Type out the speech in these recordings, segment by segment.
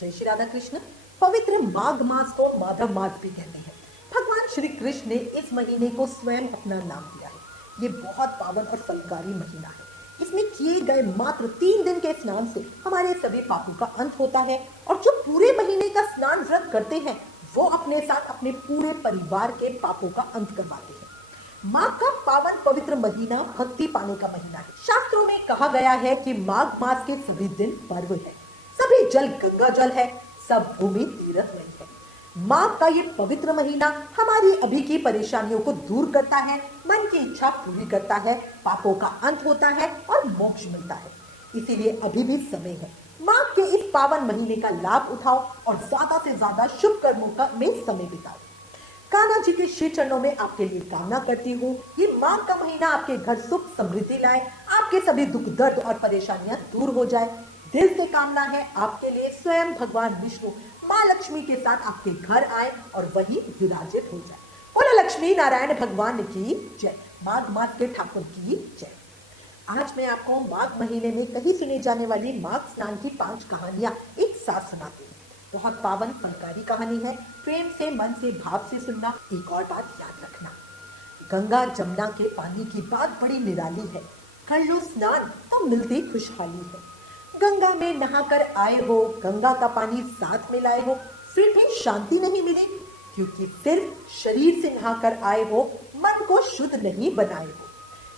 जय श्री राधा कृष्ण। पवित्र माघ मास को माधव मास भी कहते हैं। भगवान श्री कृष्ण ने इस महीने को स्वयं अपना नाम दिया है। ये बहुत पावन और फलकारी महीना है। इसमें किए गए मात्र 3 दिन के स्नान से हमारे सभी पापों का अंत होता है और जो पूरे महीने का स्नान व्रत करते हैं वो अपने साथ अपने पूरे परिवार के पापों का अंत करवाते हैं। माघ का पावन पवित्र महीना भक्ति पाने का महीना है। शास्त्रों में कहा गया है कि माघ मास के सभी दिन पर्व है, सभी जल गंगा जल है, सब भूमि तीर्थ नहीं है। माघ का ये पवित्र महीना हमारी अभी की परेशानियों को दूर करता है, मन की इच्छा पूरी करता है, पापों का अंत होता है और मोक्ष मिलता है। इसीलिए अभी भी समय है। माघ के इस पावन महीने का लाभ उठाओ और ज्यादा से ज्यादा शुभ कर्मों का में समय बिताओ। कान्हा जी के श्री चरणों में आपके लिए कामना करती हूँ, ये माघ का महीना आपके घर सुख समृद्धि लाए, आपके सभी दुख दर्द और परेशानियां दूर हो जाए। दिल से कामना है आपके लिए स्वयं भगवान विष्णु माँ लक्ष्मी के साथ आपके घर आए और वही विराजित हो जाए। बोलो लक्ष्मी नारायण भगवान की जय, माघ मास के ठाकुर की जय। आज मैं आपको माघ महीने में कहीं सुनी जाने वाली माघ स्नान की 5 कहानियां एक साथ सुनाती हूँ। बहुत पावन फलकारी कहानी है, प्रेम से मन से भाव से सुनना। एक और बात याद रखना, गंगा जमुना के पानी की बात बड़ी निराली है। कर लो स्नान तो मिलती खुशहाली है। गंगा में नहाकर आए हो, गंगा का पानी साथ में लाए हो, फिर भी शांति नहीं मिली, क्योंकि सिर्फ शरीर से नहाकर आए हो, मन को शुद्ध नहीं बनाए हो।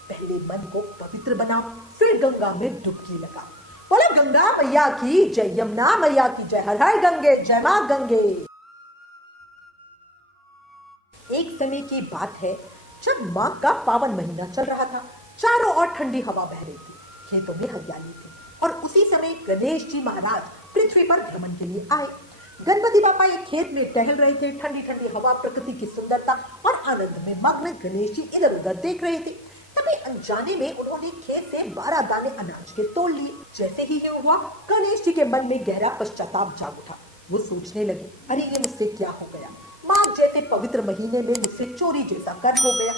पहले मन को पवित्र बनाओ, फिर गंगा में डुबकी लगाओ। बोले गंगा मैया की जय, यमुना मैया की जय, हर हर गंगे, जय मां गंगे। एक समय की बात है जब माघ का पावन महीना चल रहा था। चारों ओर ठंडी हवा बह रही थी, खेतों में हरियाली थी और उसी समय गणेश जी महाराज पृथ्वी पर भ्रमण के लिए आए। गणपति बापा एक खेत में टहल रहे थे। ठंडी ठंडी हवा, प्रकृति की सुंदरता और आनंद में मग्न गणेश जी इधर उधर देख रहे थे। तभी अनजाने में उन्होंने खेत से 12 दाने अनाज के तोड़ लिए। जैसे ही ये हुआ, गणेश जी के मन में गहरा पश्चाताप जाग उठा। वो सोचने लगे, अरे ये मुझसे क्या हो गया, माघ जैसे पवित्र महीने में मुझसे चोरी जैसा कर्म हो गया।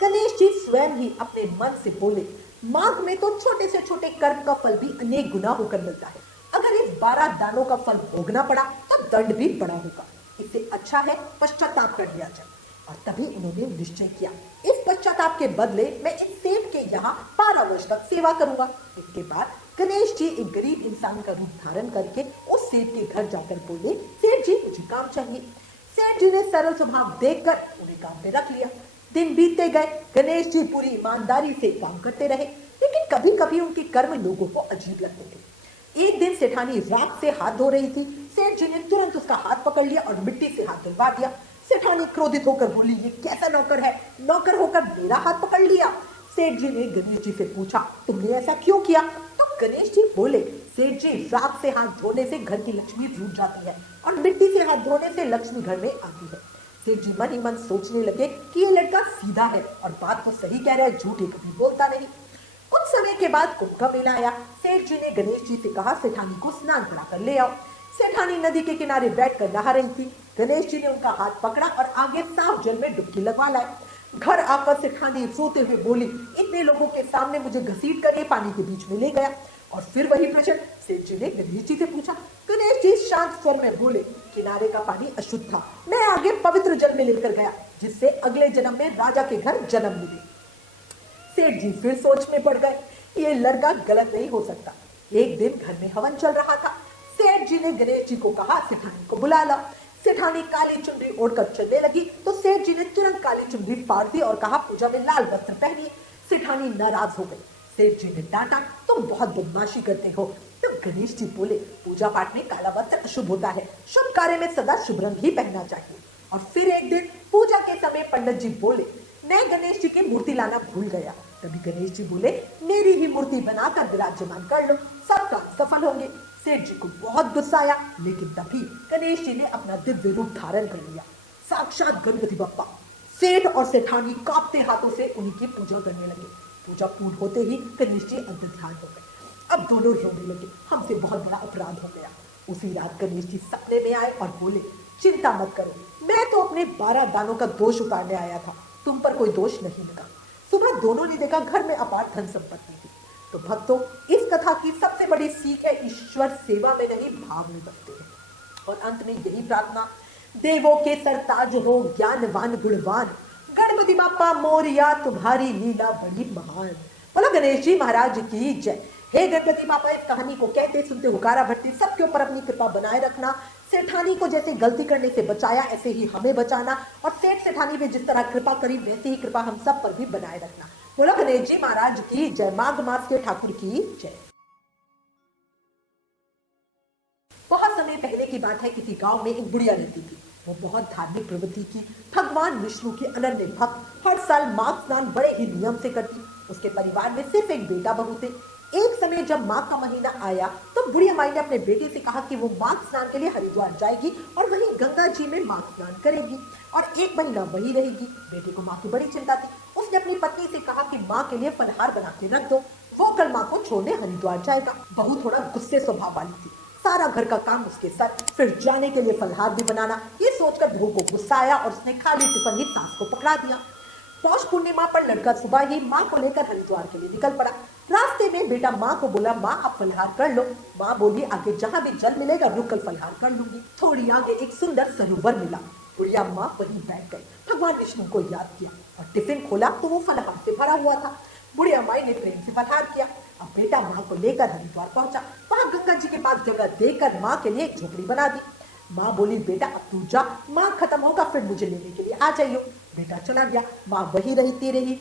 गणेश जी स्वयं ही अपने मन से बोले, माघ में तो छोटे से छोटे कर्म का फल भी अनेक गुना होकर मिलता है। अगर इस 12 दानों का फल भोगना पड़ा तो दंड भी बड़ा होगा। इससे अच्छा है पश्चाताप कर लिया जाए। और तभी उन्होंने निश्चय किया, इस पश्चाताप के बदले मैं इस सेठ के यहाँ 12 वर्ष तक सेवा करूंगा। इसके बाद गणेश जी एक गरीब इंसान का रूप धारण करके उस सेठ के घर जाकर बोले, सेठ जी मुझे काम चाहिए। सेठ जी ने सरल स्वभाव देखकर उन्हें काम पे रख लिया। दिन बीतते गए, गणेश जी पूरी ईमानदारी से काम करते रहे, लेकिन कभी कभी उनके कर्म लोगों को अजीब लगते थे। एक दिन सेठानी राख से हाथ धो रही थी। सेठ जी ने तुरंत उसका हाथ पकड़ लिया और मिट्टी से हाथ धुलवा दिया। सेठानी क्रोधित होकर बोली, ये कैसा नौकर है, नौकर होकर मेरा हाथ पकड़ लिया। सेठ जी ने गणेश जी से पूछा, तुमने ऐसा क्यों किया? तो गणेश जी बोले, सेठ जी राख से हाथ धोने से घर की लक्ष्मी रूठ जाती है और मिट्टी से हाथ धोने से लक्ष्मी घर में आती है। सेठ जी मन ही मन सोचने लगे कि ये लड़का सीधा है और बात तो सही कह रहा है, झूठ ही कभी बोलता नहीं। कुछ समय के बाद कुंभ का मेला आया। सेठ जी ने गणेश जी से कहा, सेठानी को स्नान कराकर ले आओ। सेठानी नदी के किनारे बैठकर नहा रही थी। गणेश जी ने उनका हाथ पकड़ा और आगे साफ जल में डुबकी लगवा लाई। घर आकर सेठानी रोते हुए बोली, इतने लोगों के सामने मुझे घसीट कर ये पानी के बीच में ले गया। और फिर वही प्रश्न सेठ जी ने गणेश जी से पूछा। गणेश जी शांत स्वर में बोले, किनारे का पानी अशुद्ध था, मैं आगे पवित्र जल में लेकर गया, जिससे अगले जन्म में राजा के घर जन्म मिले। सेठ जी फिर सोच में पड़ गए, ये लड़का गलत नहीं हो सकता। एक दिन घर में हवन चल रहा था। सेठ जी ने गणेश जी को कहा, सेठानी को बुला ला। सेठानी काली चुनरी ओढ़कर चलने लगी तो सेठ जी ने तुरंत काली चुनरी फाड़ दी और कहा, पूजा में लाल वस्त्र पहनिए। सेठानी नाराज हो गई। सेठ जी ने डांटा, तुम बहुत बदमाशी करते हो। तो गणेश जी बोले, पूजा पाठ में काला वस्त्र अशुभ होता है, शुभ कार्य में सदा शुभ रंग ही पहनना चाहिए। और फिर एक दिन पूजा के समय पंडित जी बोले, मैं गणेश जी की मूर्ति लाना भूल गया। तभी गणेश जी बोले, मेरी ही मूर्ति बनाकर विराजमान कर लो, सब काम सफल होंगे। सेठ जी को बहुत गुस्सा आया, लेकिन तभी गणेश जी ने अपना दिव्य रूप धारण कर लिया, साक्षात गणपति बप्पा। सेठ और सेठानी कांपते हाथों से उनकी पूजा करने लगे। पूजा पूर्ण होते ही गणेश जी अंतर्ध्यान हो गए। अब दोनों रोने लगे, हमसे बहुत बड़ा अपराध हो गया। उसी रात गणेश जी सपने में आए और बोले, चिंता मत करो, मैं तो अपने 12 दानों का दोष उतारने आया था, तुम पर कोई दोष नहीं लगा। सुबह दोनों ने देखा घर में अपार धन संपत्ति थी। तो भक्तों, इस कथा की सबसे बड़ी सीख है, ईश्वर सेवा में नहीं भाव में बनते हैं। और अंत में यही प्रार्थना, देवों के सरताज हो ज्ञानवान गुणवान, गणपति बापा मोरिया तुम्हारी लीला बड़ी महान। बोलो गणेश जी महाराज की जय। हे गणपति बापा, इस कहानी को कहते सुनते हुकारा भरते सबके ऊपर अपनी कृपा बनाए रखना। सेठानी को जैसे गलती करने से बचाया ऐसे ही हमें बचाना, और सेठ सेठानी पे जिस तरह कृपा करी वैसे ही कृपा हम सब पर भी बनाए रखना। बोलो गणेश जी महाराज की जय। माघ मास के ठाकुर की जय। बहुत समय पहले की बात है, किसी गांव में एक बुढ़िया रहती थी। वो बहुत धार्मिक प्रवृत्ति की, भगवान विष्णु की अनन्य भक्त, हर साल माघ स्नान बड़े ही नियम से करती। उसके परिवार में सिर्फ एक बेटा बहू थे। एक समय जब माघ का महीना आया तो बुढ़िया माई ने अपने बेटे से कहा कि वो माघ स्नान के लिए हरिद्वार जाएगी और वहीं गंगा जी में माघ स्नान करेगी और एक महीना वहीं रहेगी। बेटे को माँ की बड़ी चिंता थी। उसने अपनी पत्नी से कहा कि माँ के लिए फलहार बना के रख दो, वो कल माँ को छोड़ने हरिद्वार जाएगा। बहू थोड़ा गुस्से स्वभाव वाली थी। सारा घर का काम उसके सर, फिर जाने के लिए फलहार भी बनाना। ये सोचकर बहू को गुस्सा आया और उसने खाली टिफिन ही सास को पकड़ा दिया। पौष पूर्णिमा पर लड़का सुबह ही माँ को लेकर हरिद्वार के लिए निकल पड़ा। रास्ते में बेटा माँ को बोला, माँ आप फलहार कर लो। माँ बोली, आगे जहाँ भी जल मिलेगा रुक कर फलहार कर लूंगी। थोड़ी आगे एक सुंदर सरोवर मिला। बुढ़िया माँ वहीं बैठ गई, भगवान विष्णु को याद किया और टिफिन खोला तो वो फलहार से भरा हुआ था। बुढ़िया माई ने प्रेम से फलहार किया। अब बेटा माँ को लेकर हरिद्वार पहुंचा। वहां गंगा जी के पास जगह देकर माँ के लिए एक झोपड़ी बना दी। माँ बोली, बेटा अब तू जा, माँ खत्म होगा फिर मुझे लेने के लिए आ जाइयो। बेटा चला गया। माँ वही रहती रही,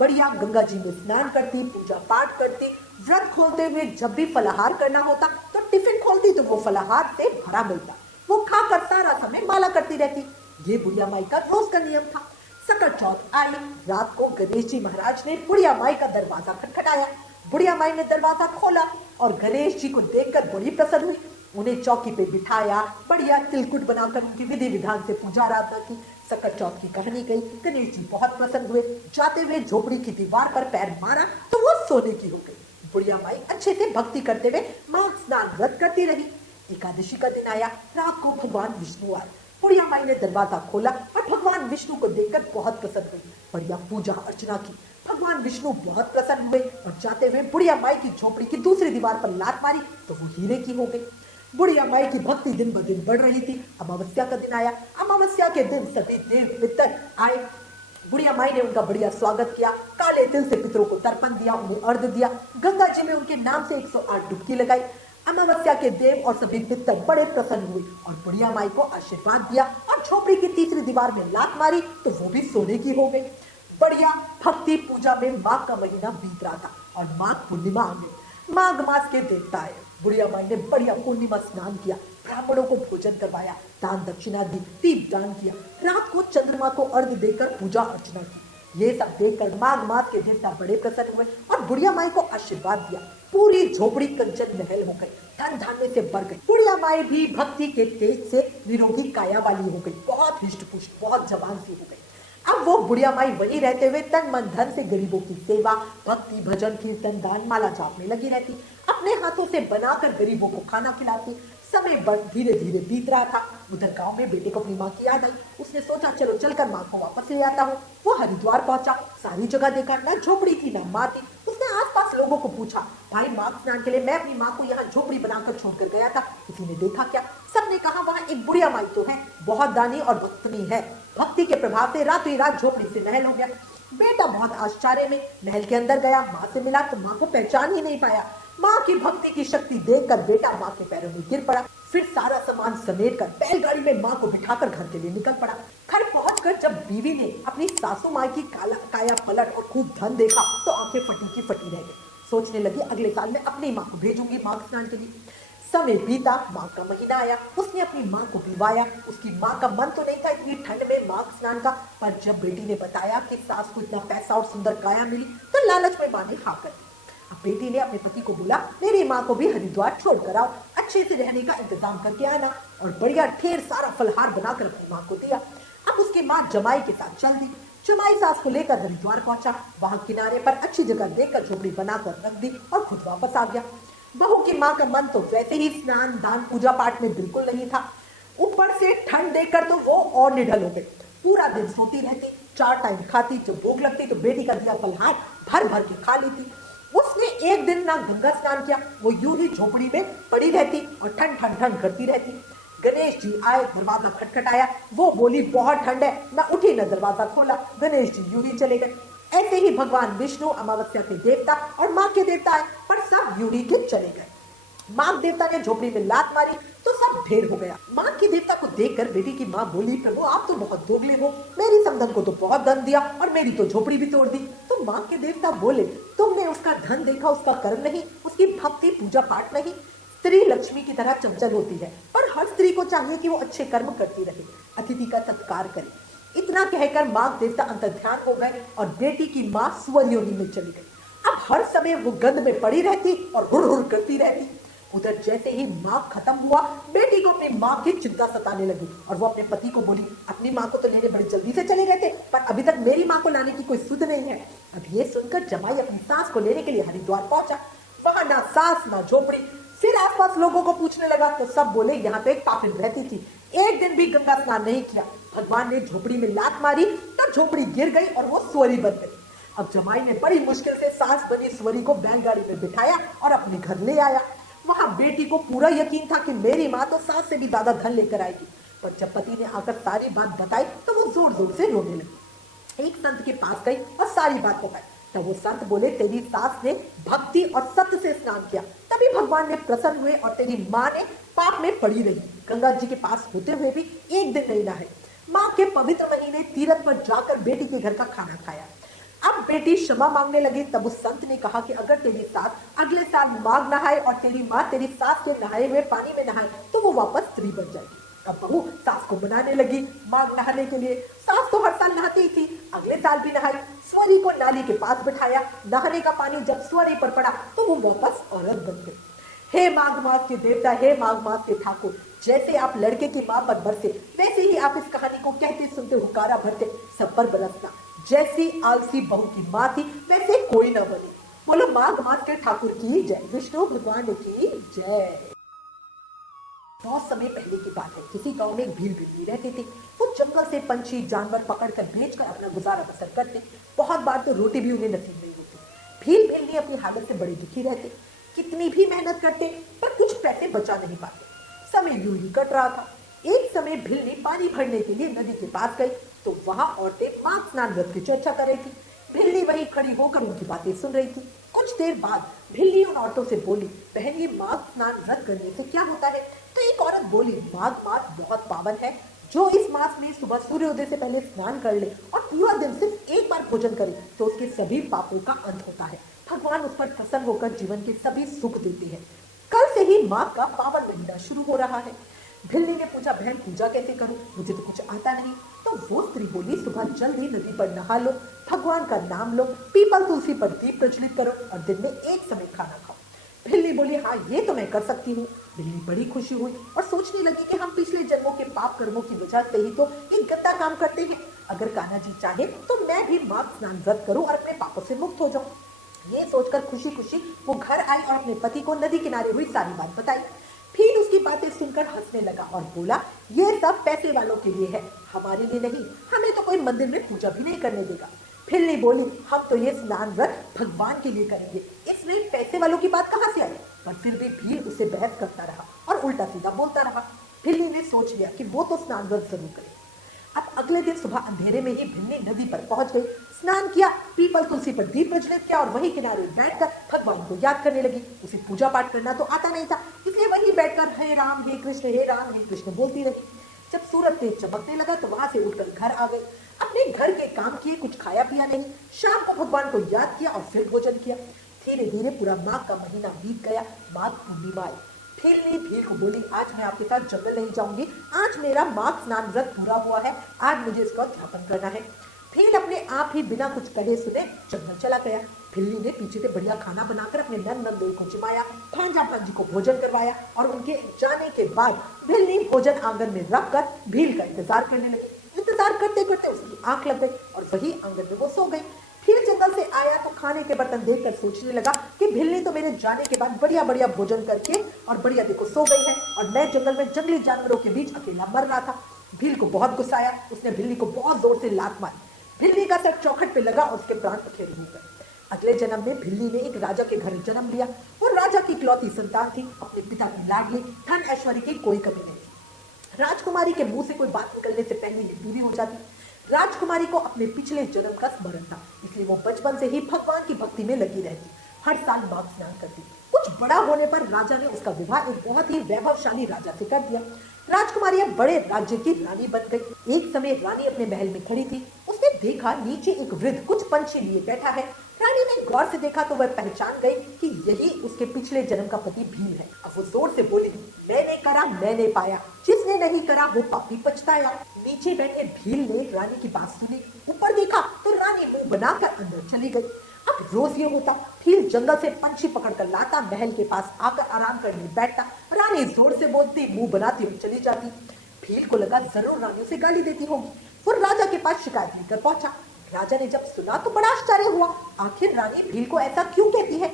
बढ़िया गंगा जी में स्नान करती, पूजा पाठ करती। व्रत खोलते हुए जब भी फलाहार करना होता तो टिफिन खोलती तो वो फलाहार से भरा मिलता। वो खाकर सारा समय माला करती रहती। ये बुढ़िया माई का रोज का नियम था। सकट चौथ आई। रात को गणेश जी महाराज ने बुढ़िया माई का दरवाजा खटखटाया। बुढ़िया माई ने दरवाजा खोला और गणेश जी को देखकर बड़ी प्रसन्न हुई। उन्हें चौकी पे बिठाया, बढ़िया तिलकुट बनाकर उनकी विधि विधान से पूजा आराधना की। सकट चौथ की कहानी गई। गणेश जी बहुत प्रसन्न हुए। जाते हुए झोपड़ी की दीवार पर पैर मारा तो वो सोने की हो गई। बुढ़िया माई अच्छे से भक्ति करते हुए माघ स्नान व्रत करती रही। एकादशी का दिन आया। रात को भगवान विष्णु आए। बुढ़िया माई ने दरवाजा खोला और भगवान विष्णु को देखकर बहुत प्रसन्न हुई। बढ़िया पूजा अर्चना की। भगवान विष्णु बहुत प्रसन्न हुए और जाते हुए बुढ़िया माई की झोपड़ी की दूसरी दीवार पर लात मारी तो वो हीरे की हो गई। बुढ़िया माई की भक्ति दिन ब दिन बढ़ रही थी। अमावस्या का दिन आया। अमावस्या के दिन सभी देव पितर आए। बुढ़िया माई ने उनका बढ़िया स्वागत किया। काले तिल से पितरों को तर्पण दिया, उन्हें अर्घ दिया। गंगा जी में उनके नाम से 108 डुबकी लगाई। अमावस्या के देव और सभी पितर बड़े प्रसन्न हुए और बुढ़िया माई को आशीर्वाद दिया और झोपड़ी की तीसरी दीवार में लात मारी तो वो भी सोने की हो गई। बढ़िया भक्ति पूजा में माघ का महीना बीत रहा था और माघ पूर्णिमा आ गई। माघ मास के देवता आए। बुढ़िया माई ने बढ़िया पूर्णिमा स्नान किया, ब्राह्मणों को भोजन करवाया, दान दक्षिणा दी, दीप दान किया। रात को चंद्रमा को अर्घ देकर पूजा अर्चना की। ये सब देखकर माघ मास के देवता बड़े प्रसन्न हुए और बुढ़िया माई को आशीर्वाद दिया। पूरी झोपड़ी कंचन महल हो गई, धन धान्य से भर गई। बुढ़िया माई भी भक्ति के तेज से निरोगी काया वाली हो गई, बहुत हिष्ट पुष्ट, बहुत जवान सी हो गई। अब वो बुढ़िया माई वही रहते हुए तन मन धन से गरीबों की सेवा, भक्ति, भजन, कीर्तन, दान, माला जाप में लगी रहती। अपने हाथों से बनाकर गरीबों को खाना खिलाती। समय धीरे धीरे बीत रहा था। उधर गांव में बेटे को अपनी माँ की याद आई। उसने सोचा चलो चलकर माँ को वापस ले आता हूँ। वो हरिद्वार पहुंचा। सारी जगह देखा, ना झोपड़ी थी ना माँ थी। उसने आसपास लोगों को पूछा, भाई माघ स्नान के लिए मैं अपनी माँ को यहाँ झोपड़ी बनाकर छोड़कर गया था, किसी ने देखा क्या? सबने कहा वहाँ एक बुढ़िया माई तो है, बहुत दानी और भक्तनी है। भक्ति के प्रभाव से रातों ही रात झोपड़ी से महल हो गया। बेटा बहुत आश्चर्य में महल के अंदर गया, माँ से मिला तो माँ को पहचान ही नहीं पाया। माँ की भक्ति की शक्ति देखकर बेटा माँ के पैरों में गिर पड़ा। फिर सारा सामान समेटकर बैलगाड़ी में माँ को बिठाकर घर के लिए निकल पड़ा। घर पहुंचकर जब बीवी ने अपनी सासू माँ की काया पलट और खूब धन देखा तो आंखें फटी की फटी रह गई। सोचने लगी अगले साल मैं अपनी माँ को भेजूंगी माघ स्नान के लिए। समय बीता, माघ का महीना आया। उसने अपनी माँ को पिलवाया। उसकी माँ का मन तो नहीं था इतनी ठंड में माघ स्नान का, पर जब बेटी ने बताया कि सास को इतना पैसा और सुंदर काया मिली तो लालच में माँ ने हाँ कर दी। अब बेटी ने अपने पति को बोला, मेरी माँ को भी हरिद्वार छोड़ कर आओ, अच्छे से रहने का इंतजाम करके आना, और बढ़िया ढेर सारा फलहार बनाकर अपनी माँ को दिया। अब उसकी माँ जमाई के साथ चल दी। जमाई सास को लेकर हरिद्वार पहुंचा। वहां किनारे पर अच्छी जगह देखकर झोपड़ी बनाकर रख दी और खुद वापस आ गया। बहू की माँ का मन तो वैसे ही स्नान, दान, पूजा पाठ में बिल्कुल नहीं था। ऊपर से ठंड देखकर तो वो और निढल हो गई। पूरा दिन सोती रहती, 4 टाइम खाती, जब भूख लगती तो बेटी का दिया फलहार भर भर के खा लेती। उसने एक दिन ना गंगा स्नान किया, वो यूं ही झोपड़ी में पड़ी रहती और ठंड ठंड ठंड करती रहती। गणेश जी आए, दरवाजा खटखटाया, वो बोली बहुत ठंड है, मैं उठी न दरवाजा खोला, गणेश जी यूं ही चले गए। ऐसे ही भगवान विष्णु, अमावस्या के देवता और माँ के देवता आए, पर सब यूं ही के चले गए। माँ देवता ने झोपड़ी में लात मारी तो सब ढेर हो गया। माँ के देवता को देखकर बेटी की माँ बोली, प्रभु आप तो बहुत दोगले हो, मेरी समधन को तो बहुत धन दिया और मेरी तो झोपड़ी भी तोड़ दी। तो माँ के देवता बोले, तुमने उसका धन देखा, उसका कर्म नहीं, उसकी भक्ति पूजा पाठ नहीं। स्त्री लक्ष्मी की तरह चंचल होती है, पर हर स्त्री को चाहिए कि वो अच्छे कर्म करती रहे, अतिथि का सत्कार करे। इतना कहकर माँ देवता अंतर्ध्यान हो गए और बेटी की माँ सुअर योनि में चली गई। अब हर समय वो गंध में पड़ी रहती और हुर हुर करती रहती। उधर जैसे ही माँ खत्म हुआ, बेटी को अपनी माँ की चिंता सताने लगी और वो अपने पति को बोली, अपनी माँ को तो लेने बड़े जल्दी से चले गए थे, पर अभी तक मेरी माँ को लाने की कोई सुध नहीं है। अब ये सुनकर जमाई अपनी सास को लेने के लिए हरिद्वार पहुंचा। वहां ना सास ना झोपड़ी। फिर आसपास लोगों को पूछने लगा तो सब बोले, यहाँ पे एक पापिन रहती थी, एक दिन भी गंगा स्नान नहीं किया। भगवान ने झोपड़ी में लात मारी तो झोपड़ी गिर गई और वो सुअरी बन गई। अब जमाई ने बड़ी मुश्किल से सास बनी सुअरी को बैलगाड़ी में बिठाया और अपने घर ले आया। वहां बेटी को पूरा यकीन था कि मेरी माँ तो सास से भी ज्यादा धन लेकर आएगी, पर जब पति ने आकर सारी बात बताई तो वो जोर जोर से रोने लगी। एक संत के पास गई और सारी बात बताई। तब वो संत बोले, तेरी सास ने भक्ति और सत्य से स्नान किया, तभी भगवान ने प्रसन्न हुए और तेरी माँ ने पाप में पड़ी रही, गंगा जी के पास होते हुए भी एक दिन नहीं नहाई। माँ के पवित्र महीने तीरथ पर जाकर बेटी के घर का खाना खाया। अब बेटी क्षमा मांगने लगी। तब उस संत ने कहा कि अगर तेरी सास अगले साल माघ नहाए और तेरी माँ तेरी सास के नहाए हुए पानी में नहाए तो वो वापस स्त्री बन जाएगी। अब बहू सास को मनाने लगी माघ नहाने के लिए। सास तो हर साल नहाती ही थी, अगले साल भी नहाई। स्वरी को नाली के पास बिठाया। नहाने का पानी जब स्वरी पर पड़ा तो वो वापस औरत बन गई। हे माघ मास के देवता, हे माघ मास के ठाकुर, जैसे आप लड़के की माँ पर बरसे, वैसे ही आप इस कहानी को कहते सुनते हुकारा भरते सब पर बरसना। जैसी आलसी बहू की माँ थी वैसे कोई ना बनी। बोलो माघ मास के ठाकुर की जय, विष्णु भगवान की जय। बहुत समय पहले की बात है, किसी गांव में एक भील बिल्ली रहती थी। वो जंगल से पंछी जानवर पकड़कर बेचकर अपना गुजारा बसर करते। बहुत बार तो रोटी भी उन्हें नसीब नहीं होती। भील बिल्ली अपनी हालत से बड़ी दुखी रहते, कितनी भी मेहनत करते पर कुछ पैसे बचा नहीं पाते। समय यूं ही कट रहा था। एक समय भिल्ली पानी भरने के लिए नदी के पास गई तो वहां औरतें माघ स्नान व्रत की चर्चा कर रही थी। भिल्ली वहीं खड़ी होकर उनकी बातें सुन रही थी। कुछ देर बाद भिल्ली उन औरतों से बोली, बहन ये माघ स्नान व्रत करने से क्या होता है? तो एक औरत बोली, माघ मास बहुत पावन है, जो इस मास में सुबह सूर्योदय से पहले स्नान कर ले और पूरा दिन सिर्फ एक बार भोजन करे तो उसके सभी पापों का अंत होता है। भगवान उस पर प्रसन्न होकर जीवन के सभी सुख देते हैं। कल से ही माघ का पावन महीना शुरू हो रहा है। भिल्ली ने पूछा, बहन पूजा कैसे करूं, मुझे तो कुछ आता नहीं। तो वो स्त्री बोली, सुबह जल्दी नदी पर नहा लो, भगवान का नाम लो, पीपल तुलसी पर दीप प्रज्वलित करो और दिन में एक समय खाना खाओ। भिल्ली बोली, हाँ ये तो मैं कर सकती हूँ। भिल्ली बड़ी खुशी हुई और सोचने लगी कि हम पिछले जन्मों के पाप कर्मों की वजह से ही तो एक गंदा काम करते हैं। अगर कान्हा जी चाहे तो मैं भी माघ स्नान व्रत करूं और अपने पापों से मुक्त हो जाऊं। ये सोचकर खुशी खुशी वो घर आई और अपने पति को नदी किनारे हुई सारी बात बताई। फिर उसकी बातें सुनकर हंसने लगा और बोला, ये सब पैसे वालों के लिए है, हमारे लिए नहीं। हमें तो कोई मंदिर में पूजा भी नहीं करने देगा। भिल्ली बोली, हम तो ये स्नान व्रत भगवान के लिए करेंगे, इसमें पैसे वालों की बात कहाँ से आई? पर फिर भी भील उसे बहस करता रहा और उल्टा सीधा बोलता रहा। भिल्ली ने सोच लिया कि वो तो स्नान व्रत जरूर करे। अब अगले दिन सुबह अंधेरे में ही भिल्ली नदी पर पहुंच गई, स्नान किया, पीपल तुलसी पर दीप प्रज्वलित किया और वहीं किनारे बैठकर भगवान को याद करने लगी। उसे पूजा पाठ करना तो आता नहीं था, इसलिए वहीं बैठकर हे राम हे कृष्ण बोलती रही। जब सूरज तेज चमकने लगा तो वहां से उठकर घर आ गई। अपने घर के काम किए, कुछ खाया पिया नहीं। शाम को भगवान को याद किया और फिर भोजन किया। धीरे धीरे पूरा माघ का महीना बीत गया। माघ पूर्णिमा आई। भील को बोली, आज मैं आपके साथ जंगल नहीं जाऊंगी, आज मेरा माघ स्नान व्रत पूरा हुआ है, आज मुझे इसका उद्यापन करना है। भील अपने आप ही बिना कुछ कहे सुने जंगल चला गया। भिल्ली ने पीछे से बढ़िया खाना बनाकर अपने नंद नंदोई को जिमाया, भांजा भांजी को भोजन करवाया और उनके जाने के बाद भिल्ली भोजन आंगन में रखकर भील का इंतजार करने लगी। इंतजार करते करते उसकी आंख लग गई और वही आंगन में वो सो गई। फिर जंगल से आया तो खाने के बर्तन देखकर सोचने लगा कि भिल्ली तो मेरे जाने के बाद बढ़िया बढ़िया भोजन करके और बढ़िया देखो सो गई है और मैं जंगल में जंगली जानवरों के बीच अकेला मर रहा था। भील को बहुत गुस्सा आया, उसने भिल्ली को बहुत जोर से लात मारी। भिल्ली का सर चौखट पे लगा और उसके प्राण पखेरु हो गए। अगले जन्म में भिल्ली ने एक राजा के घर जन्म लिया। वो राजा की इकलौती संतान थी, अपने पिता की लाडली, धन ऐश्वर्य की कोई कमी नहीं थी। राजकुमारी के मुंह से कोई बात निकलने से पहले ये पूरी हो जाती। राजकुमारी को अपने पिछले जन्म का स्मरण था, इसलिए वो बचपन से ही भगवान की भक्ति में लगी रहती। हर साल माघ स्नान करती। कुछ बड़ा होने पर राजा ने उसका विवाह एक बहुत ही वैभवशाली राजा से कर दिया। राजकुमारी अब बड़े राज्य की रानी बन गई। एक समय रानी अपने महल में खड़ी थी। उसने देखा नीचे एक वृद्ध कुछ पंछी लिए बैठा है। रानी ने गौर से देखा तो वह पहचान गई कि यही उसके पिछले जन्म का पति भील है। अब वो जोर से बोली, मैंने करा मैंने पाया, जिसने नहीं करा वो पापी पछताया। नीचे बैठे भील ने रानी की बात सुनी, ऊपर देखा तो रानी मुंह बनाकर अंदर चली गई। अब रोज ये होता, भील जंगल से पंछी पकड़कर लाता, महल के पास आकर आराम करने बैठता। रानी जोर से बोलती, मुंह बनाती और चली जाती। भील को लगा जरूर रानी उसे गाली देती होगी। वो राजा के पास शिकायत लेकर पहुंचा। राजा ने जब सुना तो बड़ा आश्चर्य हुआ, आखिर रानी भील को ऐसा क्यों कहती है।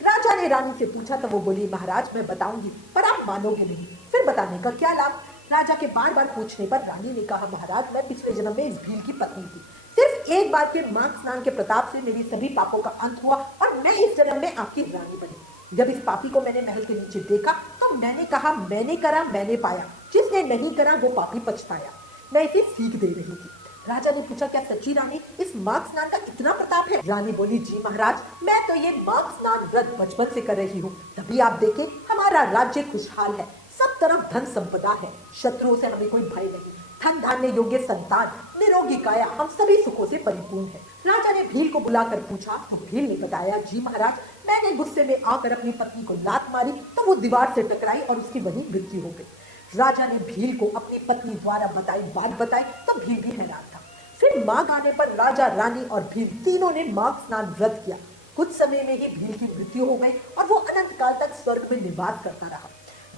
राजा ने रानी से पूछा तो वो बोली, महाराज मैं बताऊंगी पर आप मानोगे नहीं। फिर बताने का क्या लाभ। राजा के बार बार पूछने पर रानी ने कहा, महाराज मैं पिछले जन्म में इस भील की पत्नी थी। सिर्फ एक बार के माघ स्नान के प्रताप से मेरी सभी पापों का अंत हुआ और मैं इस जन्म में आपकी रानी बनी। जब इस पापी को मैंने महल के नीचे देखा तो मैंने कहा, मैंने करा मैंने पाया, जिसने नहीं करा वो पापी पछताया। मैं इसे सीख दे रही थी। राजा ने पूछा, क्या सच्ची रानी इस माघ स्नान का इतना प्रताप है। रानी बोली, जी महाराज मैं तो ये माघ स्नान व्रत बचपन से कर रही हूँ, तभी आप देखें हमारा राज्य खुशहाल है, सब तरफ धन संपदा है, शत्रुओं से हमें कोई भय नहीं, धन धान्य योग्य संतान, निरोगी काया, हम सभी सुखों से परिपूर्ण है। राजा ने भील को बुलाकर पूछा तो भील ने बताया, जी महाराज मैंने गुस्से में आकर अपनी पत्नी को लात मारी तो वो दीवार से टकराई और उसकी वहीं मृत्यु हो गई। राजा ने भील को अपनी पत्नी द्वारा बताई बात बताई तो भील भी हैरान था। फिर माघ आने पर राजा रानी और भील तीनों ने माघ स्नान व्रत किया। कुछ समय में ही भील की मृत्यु हो गई और वो अनंत काल तक स्वर्ग में निवास करता रहा।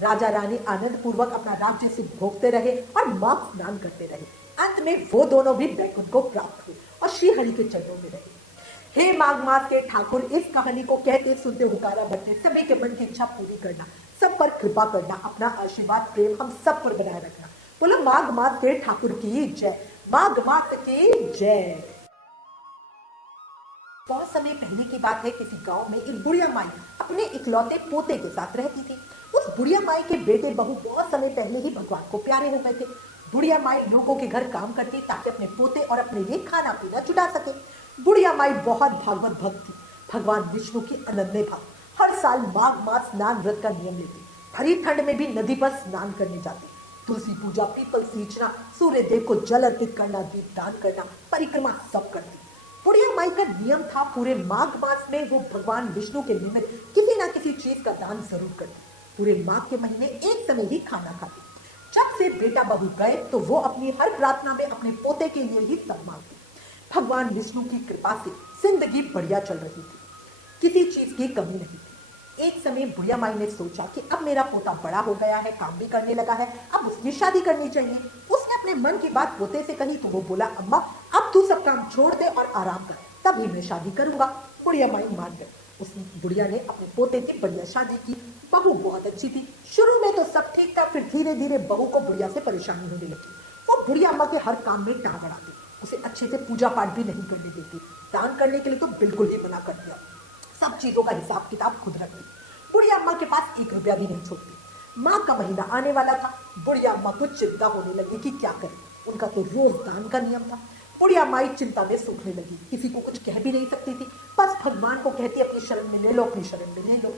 राजा रानी आनंद पूर्वक अपना राज्य से भोगते रहे और माघ स्नान करते रहे। अंत में वो दोनों भी वैकुंठ को प्राप्त हुए और श्री हरि के चरणों में रहे। हे माघ मास के ठाकुर, इस कहानी को कहते सुनते हुकारा भरते सभी के मन की इच्छा पूरी करना, सब पर कृपा करना, अपना आशीर्वाद प्रेम हम सब पर बनाए रखना। बोलो माघ मास के ठाकुर की जय, माघ मास की जय। बहुत समय पहले की बात है, किसी गांव में एक बुढ़िया माई अपने इकलौते पोते के साथ रहती थी। उस बुढ़िया माई के बेटे बहू बहुत समय पहले ही भगवान को प्यारे हो गए थे। बुढ़िया माई लोगों के घर काम करती ताकि अपने पोते और अपने लिए खाना पीना जुटा सके। बुढ़िया माई बहुत भागवत भक्त थी, भगवान विष्णु की अनन्य भक्त। हर साल माघ मास स्नान व्रत का नियम लेती। भरी ठंड में भी नदी पर स्नान करने जाती। तुलसी पूजा, पीपल सींचना, सूर्य देव को जल अर्पित करना, दीप दान करना, परिक्रमा सब करती। बुढ़िया माई का नियम था, पूरे माघ मास में वो भगवान विष्णु के निमित्त किसी न किसी चीज का दान जरूर करती। पूरे माघ के महीने एक समय ही खाना खाती। जब से बेटा बहू गए तो वो अपनी हर प्रार्थना में अपने पोते के लिए ही सब मांगती। भगवान विष्णु की कृपा से जिंदगी बढ़िया चल रही थी, किसी चीज की कमी नहीं थी। एक समय बुढ़िया माई ने सोचा कि अब मेरा पोता बड़ा हो गया है, काम भी करने लगा है, अब उसकी शादी करनी चाहिए। उसने अपने मन की बात पोते से कही तो वो बोला, अम्मा अब तू सब काम छोड़ दे और आराम कर, तभी मैं शादी करूंगा। बुढ़िया माई मान गई। उस बुढ़िया ने अपने पोते की बढ़िया शादी की। बहू बहुत अच्छी थी। शुरू में तो सब ठीक था, फिर धीरे धीरे बहू को बुढ़िया से परेशानी होने लगी। वो बुढ़िया अम्मा के हर काम में टांग अड़ाती, उसे अच्छे से पूजा पाठ भी नहीं करने देती, दान करने के लिए तो बिल्कुल ही मना कर दिया। सब चीजों का हिसाब किताब खुद रखती। बुढ़िया अम्मा के पास 1 रुपया भी नहीं छोड़ती। माँ का महीना आने वाला था। बुढ़िया अम्मा को चिंता होने लगी कि क्या करें। उनका तो रोज दान का नियम था। बुढ़िया माई चिंता में सूखने लगी, किसी को कुछ कह भी नहीं सकती थी, बस भगवान को कहती अपनी शरण में ले लो, अपनी शरण में ले लो।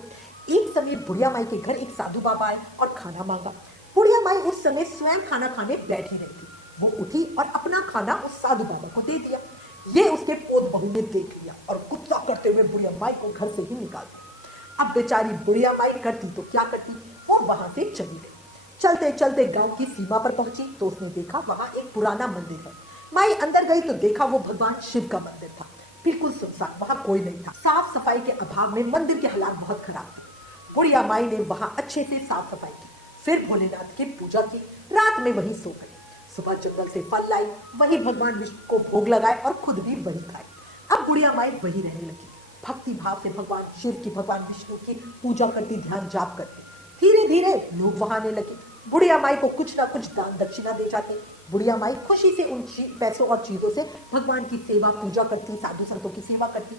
एक समय बुढ़िया माई के घर एक साधु बाबा आए और खाना मांगा। बुढ़िया माई उस समय स्वयं खाना खाने बैठी रही थी। वो उठी और अपना खाना उस साधु बाबा को दे दिया। ये उसके पोत बहू ने देख लिया और गुस्सा करते हुए बुढ़िया माई को घर से ही निकाल दिया। अब बेचारी बुढ़िया माई करती तो क्या करती, वो वहां से चली गई। चलते चलते गांव की सीमा पर पहुंची तो उसने देखा वहां एक पुराना मंदिर है। माई अंदर गई तो देखा वो भगवान शिव का मंदिर था, बिल्कुल सुनसान, वहां कोई नहीं था। साफ सफाई के अभाव में मंदिर के हालात बहुत खराब थे। बुढ़िया माई ने वहां अच्छे से साफ सफाई की, फिर भोलेनाथ की पूजा की, रात में वहीं सो गई। सुबह जंगल से फल लाई, वही भगवान विष्णु को भोग लगाए और खुद भी वही खाए। अब बुढ़िया माई वही रहने लगी, भक्ति भाव से भगवान शिव की, भगवान विष्णु की पूजा करती, ध्यान जाप करती। धीरे धीरे लोग वहां आने लगे। बुढ़िया माई को कुछ ना कुछ दान दक्षिणा दे जाते। बुढ़िया माई खुशी से उन पैसों और चीजों से भगवान की सेवा पूजा करती, साधु संतों की सेवा करती।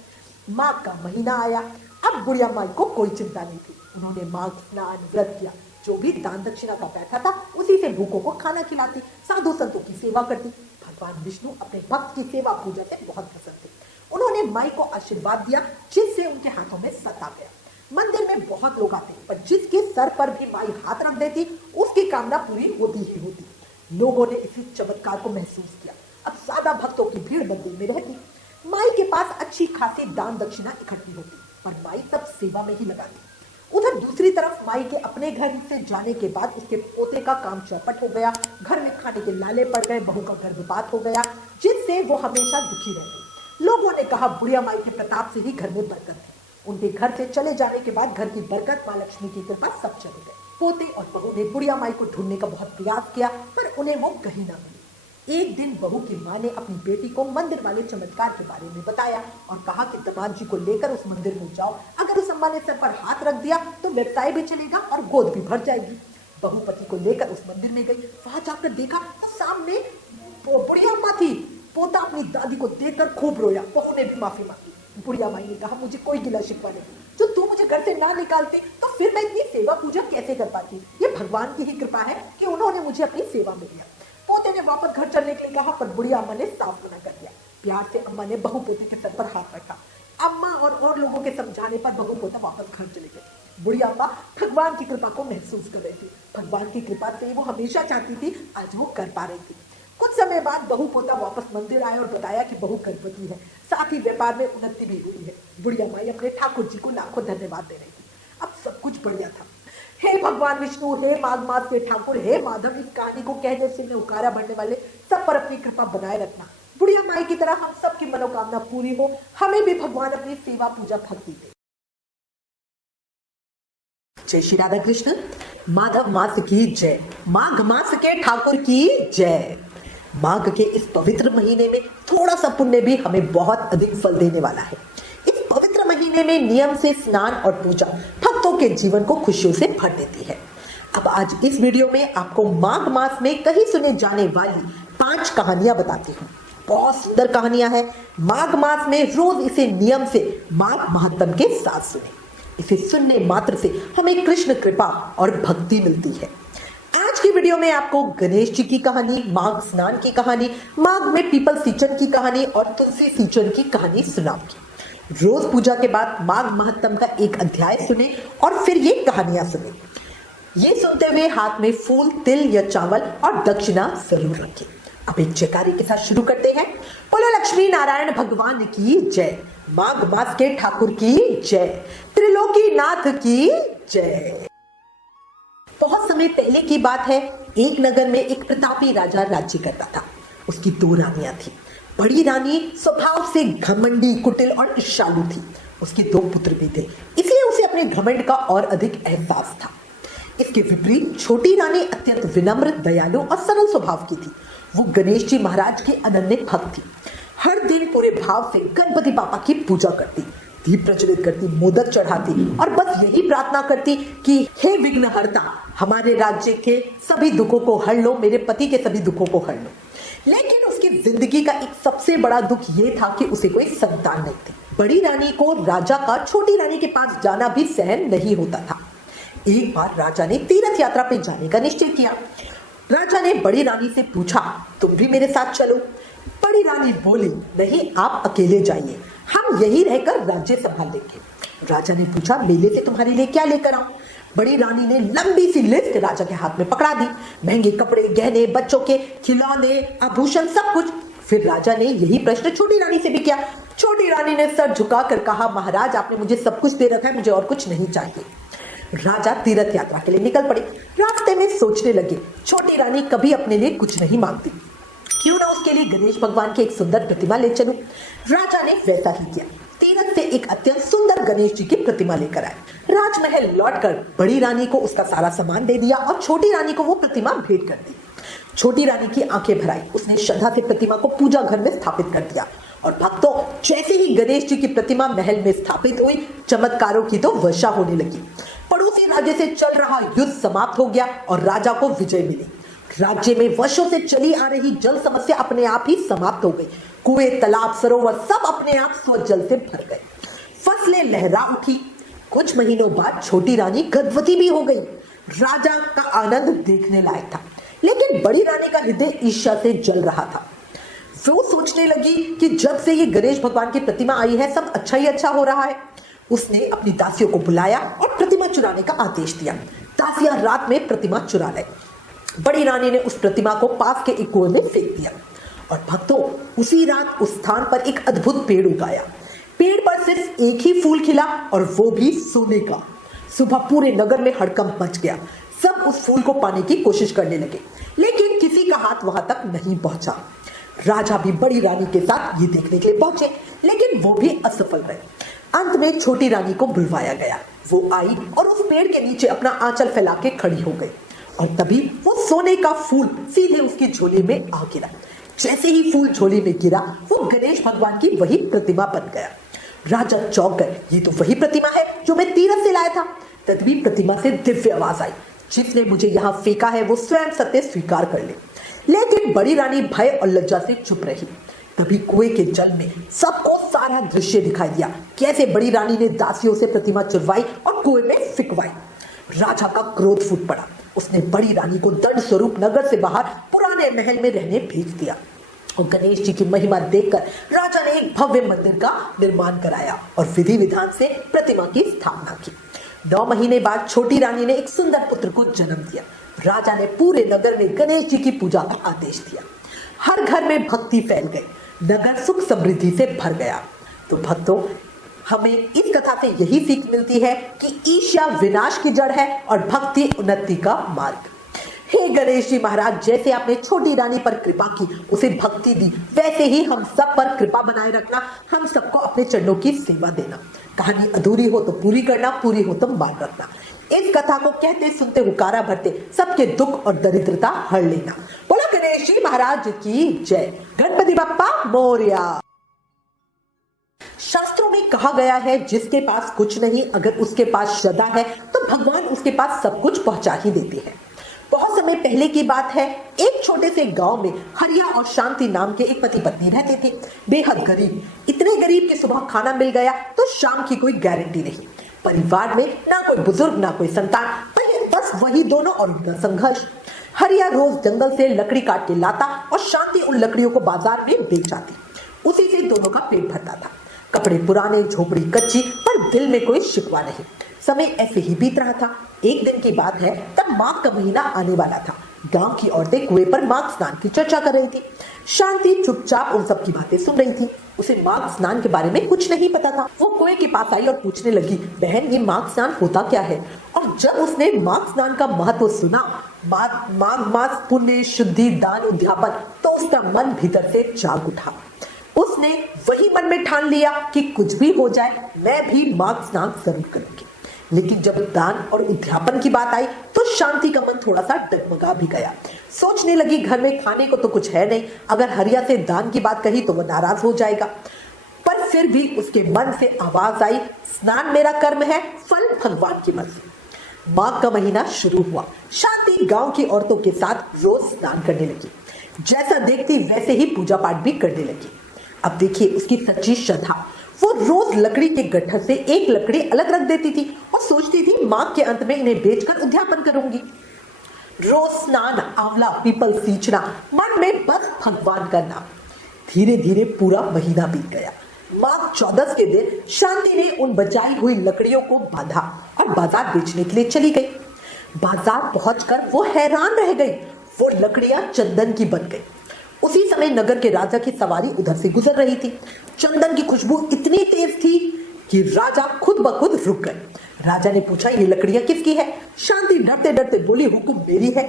माघ का महीना आया। अब बुढ़िया माई को कोई चिंता नहीं थी। उन्होंने माघ स्नान व्रत किया, जो भी दान दक्षिणा का पैसा था उसी से भूखों को खाना खिलाती, साधु संतों की सेवा करती। भगवान विष्णु अपने भक्त की सेवा पूजा से बहुत प्रसन्न थे। उन्होंने माई को आशीर्वाद दिया, जिससे उनके हाथों में सत आ गया। मंदिर में बहुत लोग आते, पर जिसके सर पर भी माई हाथ रख देती उसकी कामना पूरी होती ही होती। लोगों ने इसी चमत्कार को महसूस किया। अब ज्यादा भक्तों की भीड़ मंदिर में रहती। माई के पास अच्छी खासी दान दक्षिणा इकट्ठी होती, पर माई सब सेवा में ही लगाती। उधर दूसरी तरफ माई के अपने घर से जाने के बाद उसके पोते का काम चौपट हो गया। घर में खाने के लाले पड़ गए, बहू का गर्भपात हो गया, जिससे वो हमेशा दुखी रहती। लोगों ने कहा बुढ़िया माई के प्रताप से ही घर में बरकत है। उनके घर से चले जाने के बाद घर की बरकत, माँ लक्ष्मी की कृपा सब चले गए। पोते और बहू ने बुढ़िया माई को ढूंढने का बहुत प्रयास किया, पर उन्हें वो कहीं ना मिली। एक दिन बहू की माँ ने अपनी बेटी को मंदिर वाले चमत्कार के बारे में बताया और कहा कि दामाद जी को लेकर उस मंदिर में जाओ। अगर उस अम्मा ने सर पर हाथ रख दिया तो व्यवसाय भी चलेगा और गोद भी भर जाएगी। बहू पति को लेकर उस मंदिर में गई। वहां जाकर देखा तो सामने बुढ़िया अम्मा थी। पोता अपनी दादी को देखकर खूब रोया। बहू ने भी माफी मांगी। बुढ़िया माई ने कहा मुझे कोई गिला शिकवा नहीं, जो तू मुझे घर से ना निकालती तो फिर मैं इतनी सेवा पूजा कैसे कर पाती। ये भगवान की ही कृपा है कि उन्होंने मुझे अपनी सेवा में लिया। पोते ने वापस घर चलने के लिए कहा, पर बुढ़िया अम्मा ने साफ मना कर दिया। प्यार से अम्मा ने बहू पोते के सर पर हाथ रखा। अम्मा और लोगों के समझाने पर बहू पोता वापस घर चले गए। बुढ़िया अम्मा भगवान की कृपा को महसूस कर रही थी। भगवान की कृपा से वो हमेशा चाहती थी, आज वो कर पा रही थी। कुछ समय बाद बहू पोता वापस मंदिर आए और बताया कि बहू गर्भवती है, साथ ही व्यापार में उन्नति भी हुई है। बुढ़िया माई अपने ठाकुर जी को लाखों धन्यवाद दे रही थी। अब सब कुछ बढ़िया था। हे भगवान विष्णु, हे माघ मास के ठाकुर, हे माधव, इस कहानी को कहने से मैं उकारा बढ़ने वाले सब पर अपनी कृपा बनाए रखना। बुढ़िया माई की तरह हम सब की मनोकामना पूरी हो। हमें भी भगवान अपनी सेवा पूजा भक्ति दे। जय श्री राधा कृष्ण। माधव मास की जय। माघ मास के ठाकुर की जय। माघ के इस पवित्र महीने में थोड़ा सा पुण्य भी हमें बहुत अधिक फल देने वाला है। इस पवित्र महीने में नियम से स्नान और पूजा भक्तों के जीवन को खुशियों से भर देती है। अब आज इस वीडियो में आपको माघ मास में कहीं सुने जाने वाली 5 कहानियां बताती हूँ। बहुत सुंदर कहानियां हैं। माघ मास में रोज इसे नियम से माघ महात्म के साथ सुने। इसे सुनने मात्र से हमें कृष्ण कृपा और भक्ति मिलती है। आज की वीडियो में आपको गणेश जी की कहानी, माघ स्नान की कहानी, माघ में पीपल सींचन की कहानी और तुलसी सींचन की कहानी सुनाऊंगी। रोज पूजा के बाद माघ महात्म का एक अध्याय सुने और फिर ये कहानियां सुने। ये सुनते हुए हाथ में फूल, तिल या चावल और दक्षिणा जरूर रखें। अब एक जयकारी के साथ शुरू करते हैं। बोलो लक्ष्मी नारायण भगवान की जय। माघ मास के ठाकुर की जय। त्रिलोकी नाथ की जय। बहुत समय पहले की बात है। एक नगर में एक प्रतापी राजा राज्य करता था। उसकी 2 रानियां थी। बड़ी रानी स्वभाव से घमंडी, कुटिल और ईर्ष्यालु थी। उसके 2 पुत्र भी थे, इसलिए उसे अपने घमंड का और अधिक एहसास था। इसके विपरीत छोटी रानी अत्यंत विनम्र, दयालु और सरल स्वभाव की थी। वो गणेश जी महाराज की अनन्य भक्त थी। हर दिन पूरे भाव से गणपति पापा की पूजा करती, दीप प्रज्वलित करती, मोदक चढ़ाती और बस यही प्रार्थना करती कि हे विघ्नहर्ता, हमारे राज्य के सभी दुखों को हर लो, मेरे पति के सभी दुखों को हर लो। लेकिन उसकी जिंदगी का एक सबसे बड़ा दुख ये था कि उसे कोई संतान नहीं थी। बड़ी रानी को राजा का छोटी रानी के पास जाना भी सहन नहीं होता था। एक बार राजा ने तीर्थ यात्रा पे जाने का निश्चय किया। राजा ने बड़ी रानी से पूछा, तुम भी मेरे साथ चलो? बड़ी रानी बोली, नहीं, आप अकेले जाइए, हम यही रहकर राज्य संभाल लेंगे। राजा ने पूछा, मेले से तुम्हारे लिए क्या लेकर आऊं? बड़ी रानी ने लंबी सी लिस्ट राजा के हाथ में पकड़ा दी। महंगे कपड़े, गहने, बच्चों के खिलौने, आभूषण, सब कुछ। फिर राजा ने यही प्रश्न छोटी रानी से भी किया। छोटी रानी ने सर झुकाकर कहा, महाराज, आपने मुझे सब कुछ दे रखा है, मुझे और कुछ नहीं चाहिए। राजा तीर्थ यात्रा के लिए निकल पड़े। रास्ते में सोचने लगे, छोटी रानी कभी अपने लिए कुछ नहीं मांगती, क्यों ना उसके लिए गणेश भगवान की एक सुंदर प्रतिमा ले चलूं। राजा ने वैसा ही किया। तीर्थ से एक अत्यंत सुंदर गणेश जी की प्रतिमा लेकर आए। राजमहल लौटकर बड़ी रानी को उसका सारा सामान दे दिया और छोटी रानी को वो प्रतिमा भेंट कर दी। छोटी रानी की आंखें भर आई। उसने श्रद्धा से प्रतिमा को पूजा घर में स्थापित कर दिया। और भक्तों, जैसे ही गणेश जी की प्रतिमा महल में स्थापित हुई, चमत्कारों की तो वर्षा होने लगी। पड़ोसी राज्य से चल रहा युद्ध समाप्त हो गया और राजा को विजय मिली। राज्य में वर्षों से चली आ रही जल समस्या अपने आप ही समाप्त हो गई। कुएं, तालाब, सरोवर सब अपने आप स्वजल से भर गए। फसलें लहरा उठी। कुछ महीनों बाद छोटी रानी गर्भवती भी हो गई। राजा का आनंद देखने लायक था, लेकिन बड़ी रानी का हृदय ईर्ष्या से जल रहा था। वो सोचने लगी कि जब से ये गणेश भगवान की प्रतिमा आई है सब अच्छा ही अच्छा हो रहा है। उसने अपनी दासियों को बुलाया और प्रतिमा चुराने का आदेश दिया। दासियां रात में प्रतिमा चुरा लाई। बड़ी रानी ने उस प्रतिमा को पास के एक कुएं में फेंक दिया और भक्तों उसी रात उस स्थान पर एक अद्भुत पेड़ उगाया। पेड़ पर सिर्फ एक ही फूल खिला और वो भी सोने का। सुबह पूरे नगर में हड़कंप मच गया। सब उस फूल को पाने की कोशिश करने लगे, लेकिन किसी का हाथ वहां तक नहीं पहुंचा। राजा भी बड़ी रानी के साथ ये देखने के लिए पहुंचे, लेकिन वो भी असफल रहे। अंत में छोटी रानी को बुलवाया गया। वो आई और उस पेड़ के नीचे अपना आंचल फैला के खड़ी हो गई और तभी वो सोने का फूल सीधे उसकी झोली में आ गिरा। जैसे ही फूल झोली में गिरा वो गणेश भगवान की वही प्रतिमा बन गया। राजा चौंक गए, ये तो वही प्रतिमा है जो मैं तीरथ से लाया था। तभी प्रतिमा से दिव्य आवाज आई, जिसने मुझे यहाँ फेंका है वो स्वयं सत्य स्वीकार कर ले। लेकिन बड़ी रानी भय और लज्जा से चुप रही। तभी कुएं के जल में सबको सारा दृश्य दिखाई दिया, कैसे बड़ी रानी ने दासियों से प्रतिमा चुरवाई और कुएं में फिकवाई। राजा का क्रोध फूट पड़ा। उसने बड़ी रानी को दंड स्वरूप नगर से बाहर पुराने महल में रहने भेज दिया और गणेश जी की महिमा देखकर राजा ने एक भव्य मंदिर का निर्माण कराया और विधि विधान से प्रतिमा की स्थापना की। 9 महीने बाद छोटी रानी ने एक सुंदर पुत्र को जन्म दिया। राजा ने पूरे नगर में गणेश जी की पूजा का आदेश दिया। हर घर में भक्ति फैल गई, नगर सुख समृद्धि से भर गया। तो भक्तों, हमें इस कथा से यही सीख मिलती है कि ईर्ष्या विनाश की जड़ है और भक्ति उन्नति का मार्ग। हे गणेश जी महाराज, जैसे आपने छोटी रानी पर कृपा की, उसे भक्ति दी, वैसे ही हम सब पर कृपा बनाए रखना। हम सबको अपने चरणों की सेवा देना। कहानी अधूरी हो तो पूरी करना, पूरी हो तो मान रखना। इस कथा को कहते सुनते हुकारा भरते सबके दुख और दरिद्रता हर लेना। बोलो गणेश जी महाराज की जय। गणपति बप्पा मोरया। शास्त्रों में कहा गया है, जिसके पास कुछ नहीं अगर उसके पास श्रद्धा है तो भगवान उसके पास सब कुछ पहुंचा ही देते हैं। बहुत समय पहले की बात है, एक छोटे से गांव में हरिया और शांति नाम के एक पति पत्नी रहते थे। बेहद गरीब, इतने गरीब कि सुबह खाना मिल गया तो शाम की कोई गारंटी नहीं। परिवार में ना कोई बुजुर्ग ना कोई संतान, बस वही दोनों और उनका संघर्ष। हरिया रोज जंगल से लकड़ी काट के लाता और शांति उन लकड़ियों को बाजार में बेच आती। उसी से दोनों का पेट भरता था। कपड़े पुराने, झोपड़ी कच्ची, पर दिल में कोई शिकवा नहीं। समय ऐसे ही बीत रहा था। एक दिन की बात है, तब माघ का महीना आने वाला था। गांव की औरतें कुएं पर माघ स्नान की चर्चा कर रही थी। शांति चुपचाप उन सब की बातें सुन रही थी। उसे माघ स्नान के बारे में कुछ नहीं पता था। वो कुएं के पास आई और पूछने लगी, बहन ये माघ स्नान होता क्या है? और जब उसने माघ स्नान का महत्व सुना, माघ मास पुण्य, शुद्धि, दान, उद्यापन, तो उसका मन भीतर से जाग उठा। उसने वही मन में ठान लिया कि कुछ भी हो जाए मैं भी माघ स्नान जरूर करूंगी। लेकिन जब दान और उद्यापन की बात आई तो शांति का मन थोड़ा सा डगमगा भी गया। सोचने लगी, घर में खाने को तो कुछ है नहीं, अगर हरिया से दान की बात कही तो वो नाराज हो जाएगा। पर फिर भी उसके मन से आवाज आई, स्नान मेरा कर्म है, फल भगवान की मर्जी। माघ का महीना शुरू हुआ। शांति गांव की औरतों के साथ रोज स्नान करने लगी। जैसा देखती वैसे ही पूजा पाठ भी करने लगी। अब देखिए उसकी सच्ची श्रद्धा। वो रोज लकड़ी के गट्ठर से एक लकड़ी अलग रख देती थी और सोचती थी माघ के अंत में इन्हें बेचकर उद्यापन करूंगी। रोज स्नान, आंवला, पीपल सींचना, मन में बस भगवान का नाम। धीरे धीरे पूरा महीना बीत गया। माघ 14 के दिन शांति ने उन बचाई हुई लकड़ियों को बांधा और बाजार बेचने के लिए चली गई। बाजार पहुंचकर वो हैरान रह गई। वो लकड़ियां चंदन की बन गई। उसी समय नगर के राजा की सवारी उधर से गुजर रही थी। चंदन की खुशबू इतनी तेज थी कि राजा खुद ब खुद रुक गए। राजा ने पूछा, ये लकड़ियां किसकी है? शांति डरते डरते बोली, हुक्म मेरी है।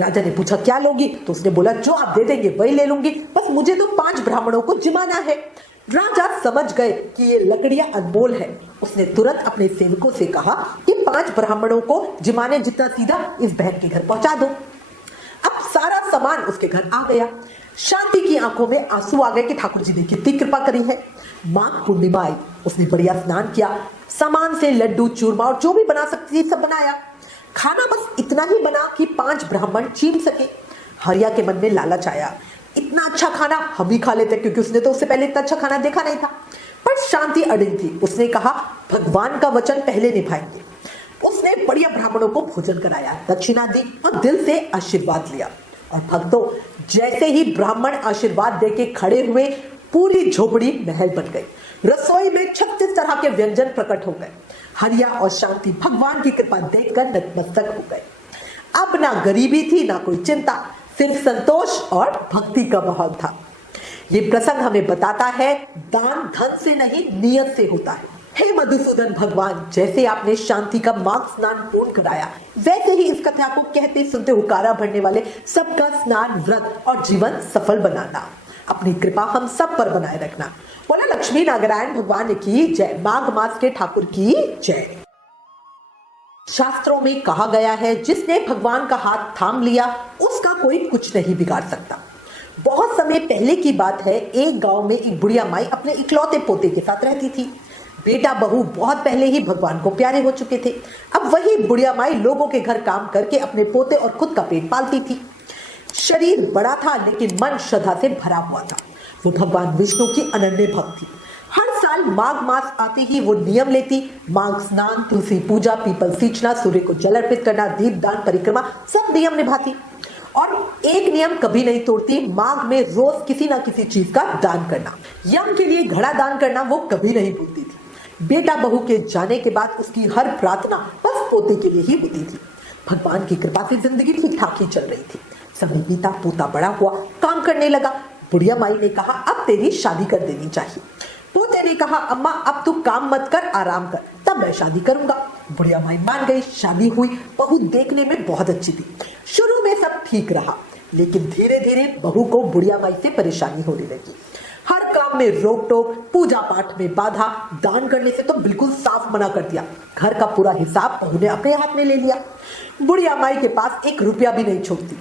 राजा ने पूछा, क्या लोगी? तो उसने बोला, जो आप दे देंगे वही ले लूंगी, बस मुझे तो 5 ब्राह्मणों को जिमाना है। राजा समझ गए कि ये लकड़ियां अनमोल है। उसने तुरंत अपने सेवकों से कहा कि 5 ब्राह्मणों को जिमाने जितना सीधा इस बहन के घर पहुंचा दो। अब सारा सामान उसके घर आ गया। शांति की आंखों में आंसू आ गए कि ठाकुर जी ने कितनी कृपा करी है। माघ पूर्णिमा आई। उसने बढ़िया स्नान किया, सामान से लड्डू, चूरमा और जो भी बना सकती थी सब बनाया। खाना बस इतना ही बना कि 5 ब्राह्मण चीम सके। हरिया के मन में लालच आया, इतना अच्छा खाना हम ही खा लेते, क्योंकि उसने तो उससे पहले इतना अच्छा खाना देखा नहीं था। पर शांति अडिग थी। उसने कहा, भगवान का वचन पहले निभाएंगे। उसने बढ़िया ब्राह्मणों को भोजन कराया, दक्षिणा दी और दिल से आशीर्वाद लिया। और भक्तों, जैसे ही ब्राह्मण आशीर्वाद देके खड़े हुए, पूरी झोपड़ी महल बन गई। रसोई में 36 तरह के व्यंजन प्रकट हो गए। हरिया और शांति भगवान की कृपा देखकर नतमस्तक हो गए। अब ना गरीबी थी, ना कोई चिंता, सिर्फ संतोष और भक्ति का माहौल था। ये प्रसंग हमें बताता है, दान धन से नहीं, नियत से होता है। हे मधुसूदन भगवान, जैसे आपने शांति का माघ स्नान पूर्ण कराया, वैसे ही इस कथा को कहते सुनते हुकारा भरने वाले सबका स्नान, व्रत और जीवन सफल बनाना। अपनी कृपा हम सब पर बनाए रखना। बोला लक्ष्मी नारायण भगवान की जय। माघ मास के ठाकुर की जय। शास्त्रों में कहा गया है, जिसने भगवान का हाथ थाम लिया उसका कोई कुछ नहीं बिगाड़ सकता। बहुत समय पहले की बात है, एक गांव में एक बुढ़िया माई अपने इकलौते पोते के साथ रहती थी। बेटा बहू बहुत पहले ही भगवान को प्यारे हो चुके थे। अब वही बुढ़िया माई लोगों के घर काम करके अपने पोते और खुद का पेट पालती थी। शरीर बड़ा था लेकिन मन श्रद्धा से भरा हुआ था। वो भगवान विष्णु की अनन्य भक्त थी। हर साल माघ मास आते ही वो नियम लेती। माघ स्नान, तुलसी पूजा, पीपल सींचना, सूर्य को जल अर्पित करना, दीप दान, परिक्रमा, सब नियम निभाती। और एक नियम कभी नहीं तोड़ती, माघ में रोज किसी ना किसी चीज का दान करना। यम के लिए घड़ा दान करना वो कभी नहीं भूलती थी। बेटा बहू के जाने के बाद उसकी हर प्रार्थना बस पोते के लिए ही होती थी। भगवान की कृपा से जिंदगी ठीक ठाक ही चल रही थी। समय बीता, पोता बड़ा हुआ, काम करने लगा। बुढ़िया माई ने कहा, अब तेरी शादी कर देनी चाहिए। पोते ने कहा, अम्मा अब तू काम मत कर, आराम कर, तब मैं शादी करूंगा। बुढ़िया माई मान गई। शादी हुई। बहू देखने में बहुत अच्छी थी। शुरू में सब ठीक रहा, लेकिन धीरे धीरे बहू को बुढ़िया माई से परेशानी होने लगी। हर काम में रोक टोक, पूजा पाठ में बाधा, दान करने से तो बिल्कुल साफ मना कर दिया। घर का पूरा हिसाब बहू ने अपने हाथ में ले लिया। बुढ़िया माई के पास 1 रुपया भी नहीं छोड़ती।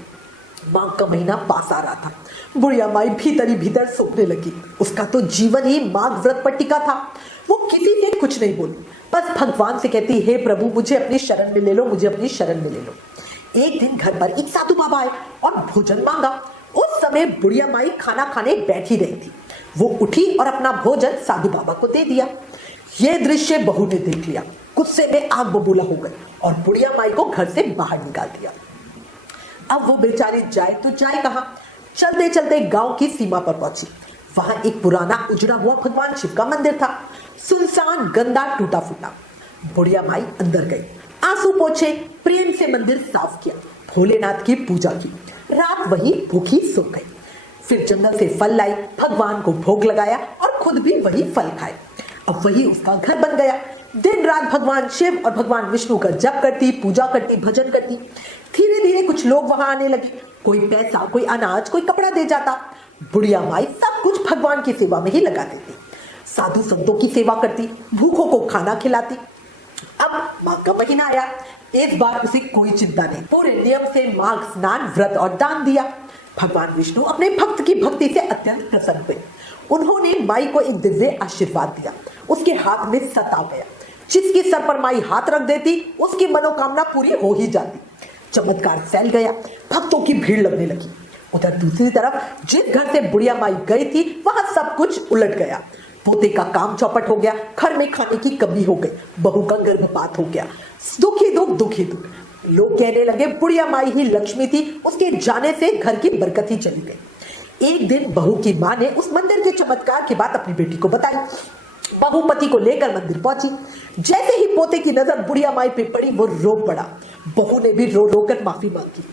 माघ का महीना पास आ रहा था। बुढ़िया माई भीतर ही भीतर सोचने लगी। उसका तो जीवन ही माघ व्रत पर टिका था। वो किसी से कुछ नहीं बोली, बस भगवान से कहती, हे प्रभु मुझे अपनी शरण में ले लो, मुझे अपनी शरण में ले लो। एक दिन घर पर एक साधु बाबा आए और भोजन मांगा। उस समय बुढ़िया माई खाना खाने बैठी रही थी। वो उठी और अपना भोजन साधु बाबा को दे दिया। ये दृश्य बहू ने देख लिया। गुस्से में आग बबूला हो गई और बुढ़िया माई को घर से बाहर निकाल दिया। अब वो बेचारी जाए तो जाए कहां। चलते चलते गांव की सीमा पर पहुंची। वहां एक पुराना उजड़ा हुआ भगवान शिव का मंदिर था। सुनसान, गंदा, टूटा फूटा। बुढ़िया माई अंदर गई, आंसू पोंछे, प्रेम से मंदिर साफ किया, भोलेनाथ की पूजा की। रात वही भूखी सो गई। फिर जंगल से फल लाई, भगवान को भोग लगाया और खुद भी वही फल खाए। अब वही उसका घर बन गया। दिन रात भगवान शिव और भगवान विष्णु का जप करती, पूजा करती, भजन करती। धीरे धीरे कुछ लोग वहां आने लगे। कोई पैसा, कोई अनाज, कोई कपड़ा दे जाता। बुढ़िया माई सब कुछ भगवान की सेवा में ही लगा देती। साधु संतों की सेवा करती, भूखों को खाना खिलाती। अब माघ का महीना आया। इस बार उसे कोई चिंता नहीं। पूरे नियम से माघ स्नान, व्रत और दान दिया। भगवान विष्णु अपने भक्त की भक्ति से अत्यंत प्रसन्न हुए। उन्होंने माई को एक दिव्य आशीर्वाद दिया। उसके हाथ में सत आ गया। जिसके सर पर माई हाथ रख देती उसकी मनोकामना पूरी हो ही जाती। चमत्कार फैल गया। भक्तों की भीड़ लगने लगी। उधर दूसरी तरफ जिस घर से बुढ़िया माई गई थी वहां सब कुछ उलट गया। पोते का काम चौपट हो गया। घर में खाने की कमी हो गई। बहू का गर्भपात हो गया। दुखी दुख, दुखी दुख। लोग कहने लगे बुढ़िया माई ही लक्ष्मी थी, उसके जाने से घर की बरकत ही चली गई। एक दिन बहू की माँ ने उस मंदिर के चमत्कार की बात अपनी बेटी को बताई। बहू पति को लेकर मंदिर पहुंची। जैसे ही पोते की नजर बुढ़िया माई पे पड़ी वो रो पड़ा। बहू ने भी रो रो कर माफी मांगी।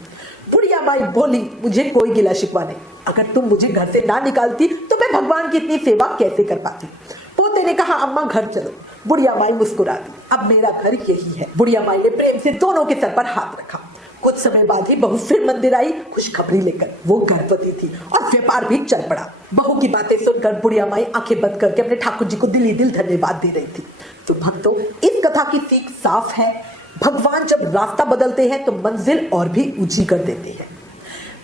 बुढ़िया माई बोली, मुझे कोई गिला शिकवा नहीं। अगर तुम मुझे घर से ना निकालती तो मैं भगवान की इतनी सेवा कैसे कर पाती। पोते ने कहा, अम्मा घर चलो। बुढ़िया माई मुस्कुरा दी। अब मेरा घर यही है। बुढ़िया माई ने प्रेम से दोनों के सर पर हाथ रखा। कुछ समय बाद ही बहू फिर मंदिर आई खुशखबरी लेकर। वो गर्भवती थी और व्यापार भी चल पड़ा। बहू की बातें सुनकर बुढ़िया माई आंखें बंद करके अपने ठाकुर जी को दिल ही दिल धन्यवाद दे रही थी। तो भक्तों, इस कथा की सीख साफ है, भगवान जब रास्ता बदलते हैं तो मंजिल और भी ऊंची कर देते हैं।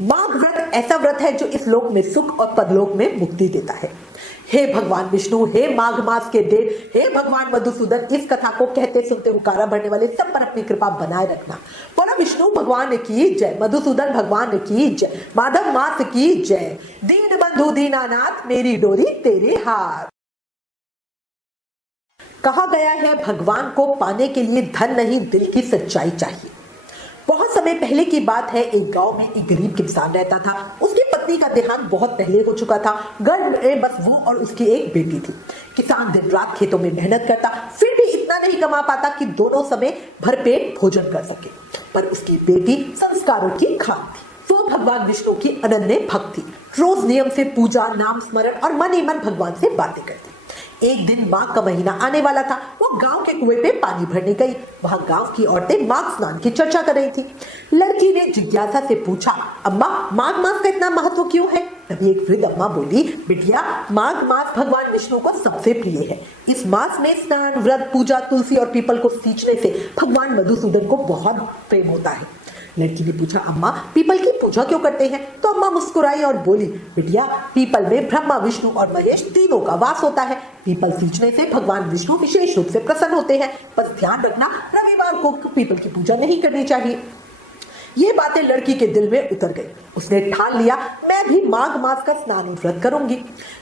माघ व्रत ऐसा व्रत है जो इस लोक में सुख और परलोक में मुक्ति देता है। हे भगवान विष्णु, हे माघ मास के देव, हे भगवान मधुसूदन, इस कथा को कहते सुनते हुकारा भरने वाले सब पर अपनी कृपा बनाए रखना। बोलो विष्णु भगवान की जय, मधुसूदन भगवान की जय, माधव मास की जय। दीन बंधु दीनानाथ, मेरी डोरी तेरे हाथ। कहा गया है भगवान को पाने के लिए धन नहीं, दिल की सच्चाई चाहिए। बहुत समय पहले की बात है, एक गांव में एक गरीब किसान रहता था। उसकी पत्नी का देहांत बहुत पहले हो चुका था। घर में बस वो और उसकी एक बेटी थी। किसान दिन रात खेतों में मेहनत करता, फिर भी इतना नहीं कमा पाता कि दोनों समय भरपेट भोजन कर सके। पर उसकी बेटी संस्कारों की खान थी। वो भगवान विष्णु की अनन्य भक्त थी। रोज नियम से पूजा, नाम स्मरण और मन ही मन भगवान से बातें करती। एक दिन माघ का महीना आने वाला था। वो गांव के कुएं पे पानी भरने गई। वहां गांव की औरतें माघ स्नान की चर्चा कर रही थी। लड़की ने जिज्ञासा से पूछा, अम्मा माघ मास का इतना महत्व क्यों है? तभी एक वृद्ध अम्मा बोली, बिटिया माघ मास भगवान विष्णु को सबसे प्रिय है। इस मास में स्नान, व्रत, पूजा, तुलसी और पीपल को सींचने से भगवान मधुसूदन को बहुत प्रेम होता है। लड़की ने पूछा, अम्मा पीपल की पूजा क्यों करते हैं? तो अम्मा मुस्कुराई और बोली, बिटिया पीपल में ब्रह्मा, विष्णु और महेश तीनों का वास होता है। पीपल सींचने से भगवान विष्णु विशेष रूप से प्रसन्न होते हैं। बस ध्यान रखना, रविवार को पीपल की पूजा नहीं करनी चाहिए। ये बातें लड़की के दिल में उतर गई। उसने ठान लिया, मैं भी माघ मास का स्नान व्रत करूंगी।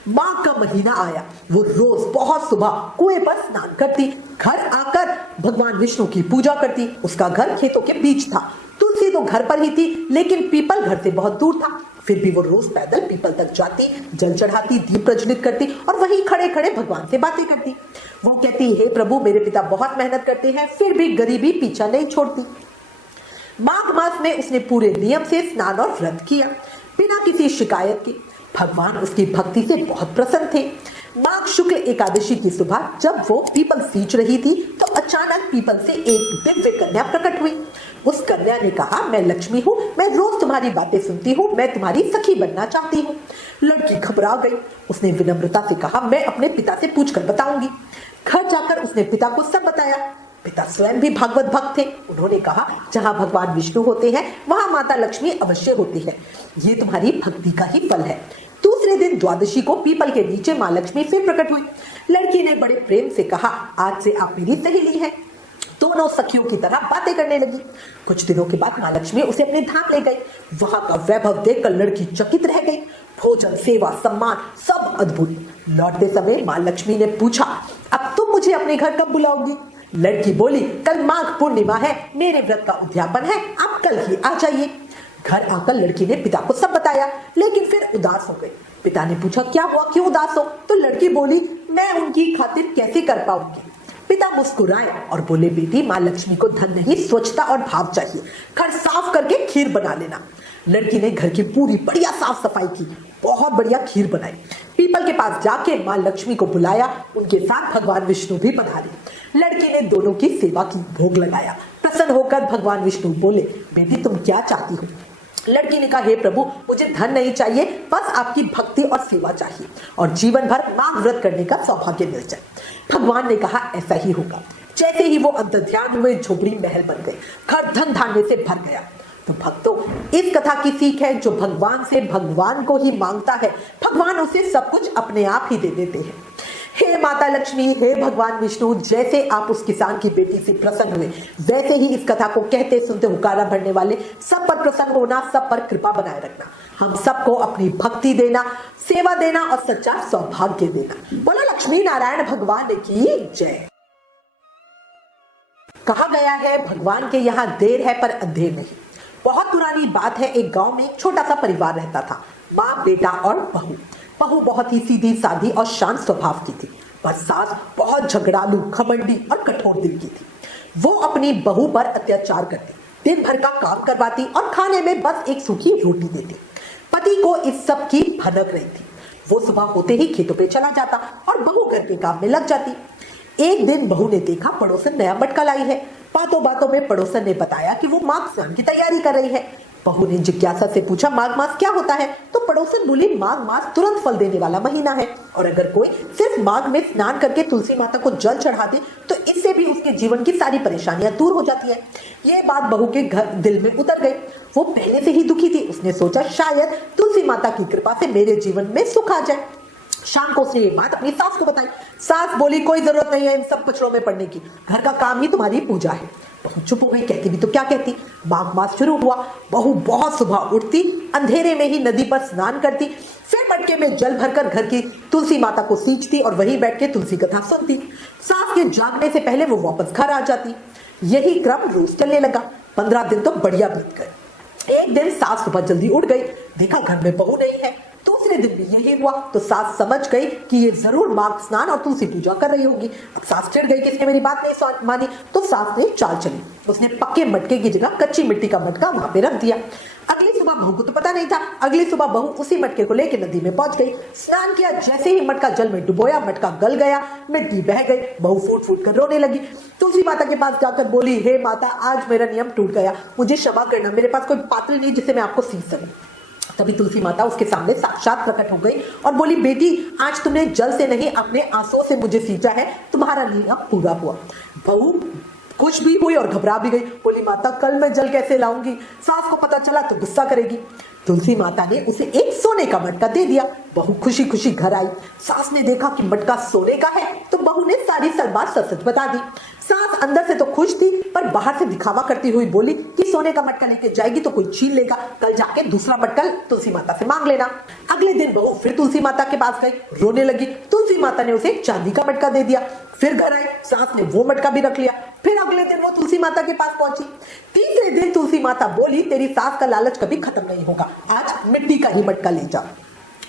माघ का महीना आया। वो रोज बहुत सुबह कुएं पर स्नान करती, घर आकर भगवान विष्णु की पूजा करती। उसका घर खेतों के बीच था। तुलसी तो घर पर ही थी, लेकिन पीपल घर से बहुत दूर था। फिर भी वो रोज पैदल पीपल तक जाती, जल चढ़ाती, दीप प्रज्वलित करती और वहीं खड़े खड़े भगवान से बातें करती। वो कहती, हे प्रभु मेरे पिता बहुत मेहनत करते हैं, फिर भी गरीबी पीछा नहीं छोड़ती। माघ मास में उसने पूरे नियम से स्नान और व्रत किया, बिना किसी शिकायत के। भगवान उसकी भक्ति से बहुत प्रसन्न थे। माघ शुक्ल एकादशी की सुबह जब वो पीपल सींच रही थी, तो अचानक पीपल से एक दिव्य कन्या प्रकट हुई। उस कन्या ने कहा, मैं लक्ष्मी हूँ, मैं रोज तुम्हारी बातें सुनती हूँ, मैं तुम्हारी सखी बनना चाहती हूँ। लड़की घबरा गई। उसने विनम्रता से कहा, मैं अपने पिता से पूछकर बताऊंगी। घर जाकर उसने पिता को सब बताया। पिता स्वयं भी भागवत भक्त थे। उन्होंने कहा, जहाँ भगवान विष्णु होते हैं वहां माता लक्ष्मी अवश्य होती है। ये तुम्हारी भक्ति का ही फल है। दूसरे दिन द्वादशी को पीपल के नीचे माँ लक्ष्मी फिर प्रकट हुई। लड़की ने बड़े प्रेम से कहा, आज से आप मेरी सहेली हैं। दोनों सखियों की तरह बातें करने लगी। कुछ दिनों के बाद माँ लक्ष्मी उसे अपने धाम ले गई। वहां का वैभव देखकर लड़की चकित रह गई। भोजन, सेवा, सम्मान सब अद्भुत। लौटते समय माँ लक्ष्मी ने पूछा, अब तुम मुझे अपने घर कब बुलाओगी? लड़की बोली, कल माघ पूर्णिमा है, मेरे व्रत का उद्यापन है, आप कल ही आ जाइए। घर आकर लड़की ने पिता को सब बताया, लेकिन फिर उदास हो गई। पिता ने पूछा, क्या हुआ, क्यों उदास हो? तो लड़की बोली, मैं उनकी खातिर कैसे कर पाऊंगी? पिता मुस्कुराए और बोले, बेटी माँ लक्ष्मी को धन नहीं, स्वच्छता और भाव चाहिए। घर साफ करके खीर बना लेना। लड़की ने घर की पूरी बढ़िया साफ सफाई की, बहुत बढ़िया खीर बनाई। पीपल के पास जाके माँ लक्ष्मी को बुलाया। उनके साथ भगवान विष्णु भी पधारे। लड़की ने दोनों की सेवा की, भोग लगाया। प्रसन्न होकर भगवान विष्णु बोले, बेटी तुम क्या चाहती हो? लड़की ने कहा, हे प्रभु मुझे धन नहीं चाहिए, बस आपकी भक्ति और सेवा चाहिए और जीवन भर माघ व्रत करने का सौभाग्य मिल जाए। भगवान ने कहा, ऐसा ही होगा। जैसे ही वो अंतर्ध्यान हुए, झोपड़ी महल बन गई। घर धन धान्य से भर गया। तो भक्तों, इस कथा की सीख है, जो भगवान से भगवान को ही मांगता है, भगवान उसे सब कुछ अपने आप ही दे देते हैं। हे माता लक्ष्मी, हे भगवान विष्णु, जैसे आप उस किसान की बेटी से प्रसन्न हुए, वैसे ही इस कथा को कहते सुनते हुकारा भरने वाले सब पर प्रसन्न होना, सब पर कृपा बनाए रखना। हम सबको अपनी भक्ति देना, सेवा देना और सच्चा सौभाग्य देना। बोलो लक्ष्मी नारायण भगवान की जय। कहा गया है, भगवान के यहाँ देर है पर अंधेर नहीं। बहुत पुरानी बात है, एक गांव में एक छोटा सा परिवार रहता था। माँ, बेटा और बहू। बहू बहुत ही सीधी सादी और शांत स्वभाव की थी, पर सास बहुत झगड़ालू, घमंडी और कठोर दिल की थी। वो अपनी बहू पर अत्याचार करती, दिन भर का काम करवाती और खाने में बस एक सूखी रोटी देती। पति को इस सब की भनक रही थी। वो सुबह होते ही खेतों पे चला जाता और बहू घर के काम में लग जाती। एक दिन बहू ने देखा पड़ोसन नया मटका लाई है। बातों बातों में पड़ोसन ने बताया कि वो माघ स्नान की तैयारी कर रही है। बहू ने जिज्ञासा से पूछा, माघ मास क्या होता है? तो पड़ोसन बोली, माघ मास तुरंत फल देने वाला महीना है और अगर कोई सिर्फ माघ में स्नान करके तुलसी माता को जल चढ़ा दे तो इससे भी उसके जीवन की सारी परेशानियां दूर हो जाती है। ये बात बहू के दिल में उतर गई। वो पहले से ही दुखी थी। उसने सोचा, शायद तुलसी माता की कृपा से मेरे जीवन में सुख आ जाए। शाम को उसने ये बात अपनी सास को बताई। सास बोली, कोई जरूरत नहीं है इन सब कचरों में पड़ने की, घर का काम ही तुम्हारी पूजा है। बहू चुप हो गई। कहती भी तो क्या कहती। माघ मास शुरू हुआ। बहू बहुत सुबह उठती, अंधेरे में ही नदी पर स्नान करती, फिर मटके में जल भरकर घर की तुलसी माता को सींचती और वहीं बैठ के तुलसी कथा सुनती। सास के जागने से पहले वो वापस घर आ जाती। यही क्रम रोज चलने लगा। 15 दिन तो बढ़िया बीत गए। एक दिन सास सुबह जल्दी उठ गई, देखा घर में बहू नहीं है। दूसरे दिन भी यही हुआ तो सास समझ गई कि ये जरूर मार्ग स्नान और तुलसी पूजा कर रही होगी। अब सास चिढ़ गई कि इसने मेरी बात नहीं मानी, तो सास ने चाल चली। उसने पक्के मटके की जगह कच्ची मिट्टी का मटका वहां पे रख दिया। अगली सुबह बहू को तो पता नहीं था। अगली सुबह बहू उसी मटके को लेकर नदी में पहुंच गई। स्नान किया, जैसे ही मटका जल में डुबोया, मटका गल गया, मिट्टी बह गई। बहू फूट फूट कर रोने लगी। तुलसी माता के पास जाकर बोली, हे माता, आज मेरा नियम टूट गया, मुझे क्षमा करना, मेरे पास कोई पात्र नहीं जिसे मैं आपको सींच सकूं। तभी तुलसी माता उसके सामने साक्षात प्रकट हो गई और बोली, बेटी, आज तुमने जल से नहीं अपने आंसुओं से मुझे सींचा है, तुम्हारा नियम पूरा हुआ। बहू खुश भी हुई और घबरा भी गई। बोली, माता, कल मैं जल कैसे लाऊंगी? सास को पता चला तो गुस्सा करेगी। तुलसी माता ने उसे एक सोने का मटका दे दिया। बहू खुशी खुशी घर आई। सास ने देखा कि मटका सोने का है तो बहू ने सारी बात सच बता दी। सास अंदर से तो खुश थी पर बाहर से दिखावा करती हुई बोली कि सोने का मटका लेके जाएगी तो कोई छीन लेगा, कल जाके दूसरा मटका तुलसी माता से मांग लेना। अगले दिन बहू फिर तुलसी माता के पास गई, रोने लगी। तुलसी माता ने उसे चांदी का मटका दे दिया। फिर घर आई, सास ने वो मटका भी रख लिया। फिर अगले दिन वो तुलसी माता के पास पहुंची। तीसरे दिन तुलसी माता बोली, तेरी सास का लालच कभी खत्म नहीं होगा, आज मिट्टी का ही मटका ले जा।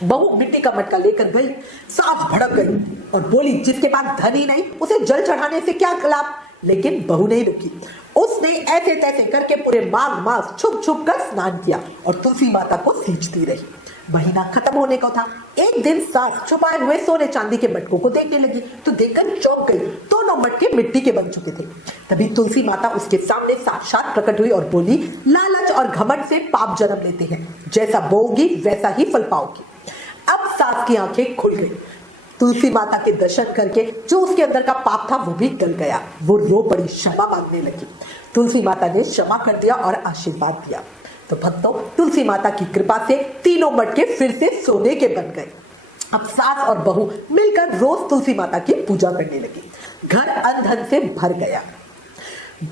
बहू मिट्टी का मटका लेकर गई। सास भड़क गई और बोली, जिसके पास धन ही नहीं उसे जल चढ़ाने से क्या लाभ? लेकिन बहू नहीं रुकी। उसने ऐसे तैसे करके पूरे माघ मास छुप छुप कर स्नान किया और तुलसी माता को सींचती रही। महीना खत्म होने को था। एक दिन सास छुपाए हुए सोने चांदी के मटकों को देखने लगी तो देखकर चौंक गई। दोनों मटके मिट्टी के बन चुके थे। तभी तुलसी माता उसके सामने साक्षात प्रकट हुई और बोली, लालच और घमंड से पाप जन्म लेते हैं, जैसा बोओगी वैसा ही फल पाओगी। अब सास की आंखें खुल गई। तुलसी माता के दर्शन करके जो उसके अंदर का पाप था वो भी टल गया। वो रो पड़ी, क्षमा मांगने लगी। तुलसी माता ने क्षमा कर दिया और आशीर्वाद दिया। तो भक्तों, तुलसी माता की कृपा से तीनों मटके फिर से सोने के बन गए। अब सास और बहू मिलकर रोज तुलसी माता की पूजा करने लगी। घर अन्न धन से भर गया।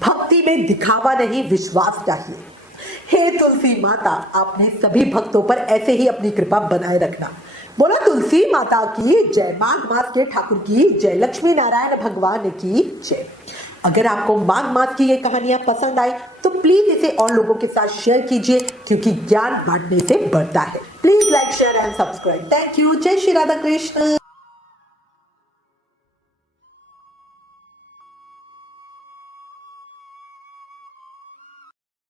भक्ति में दिखावा नहीं, विश्वास चाहिए। हे तुलसी माता, आपने सभी भक्तों पर ऐसे ही अपनी कृपा बनाए रखना। बोला तुलसी माता की जय। माघ मास के ठाकुर की जय। लक्ष्मी नारायण भगवान की जय। अगर आपको माघ मास की ये कहानियां पसंद आई तो प्लीज इसे और लोगों के साथ शेयर कीजिए, क्योंकि ज्ञान बांटने से बढ़ता है। Please like, share and subscribe. Thank you. जय श्री राधा कृष्ण।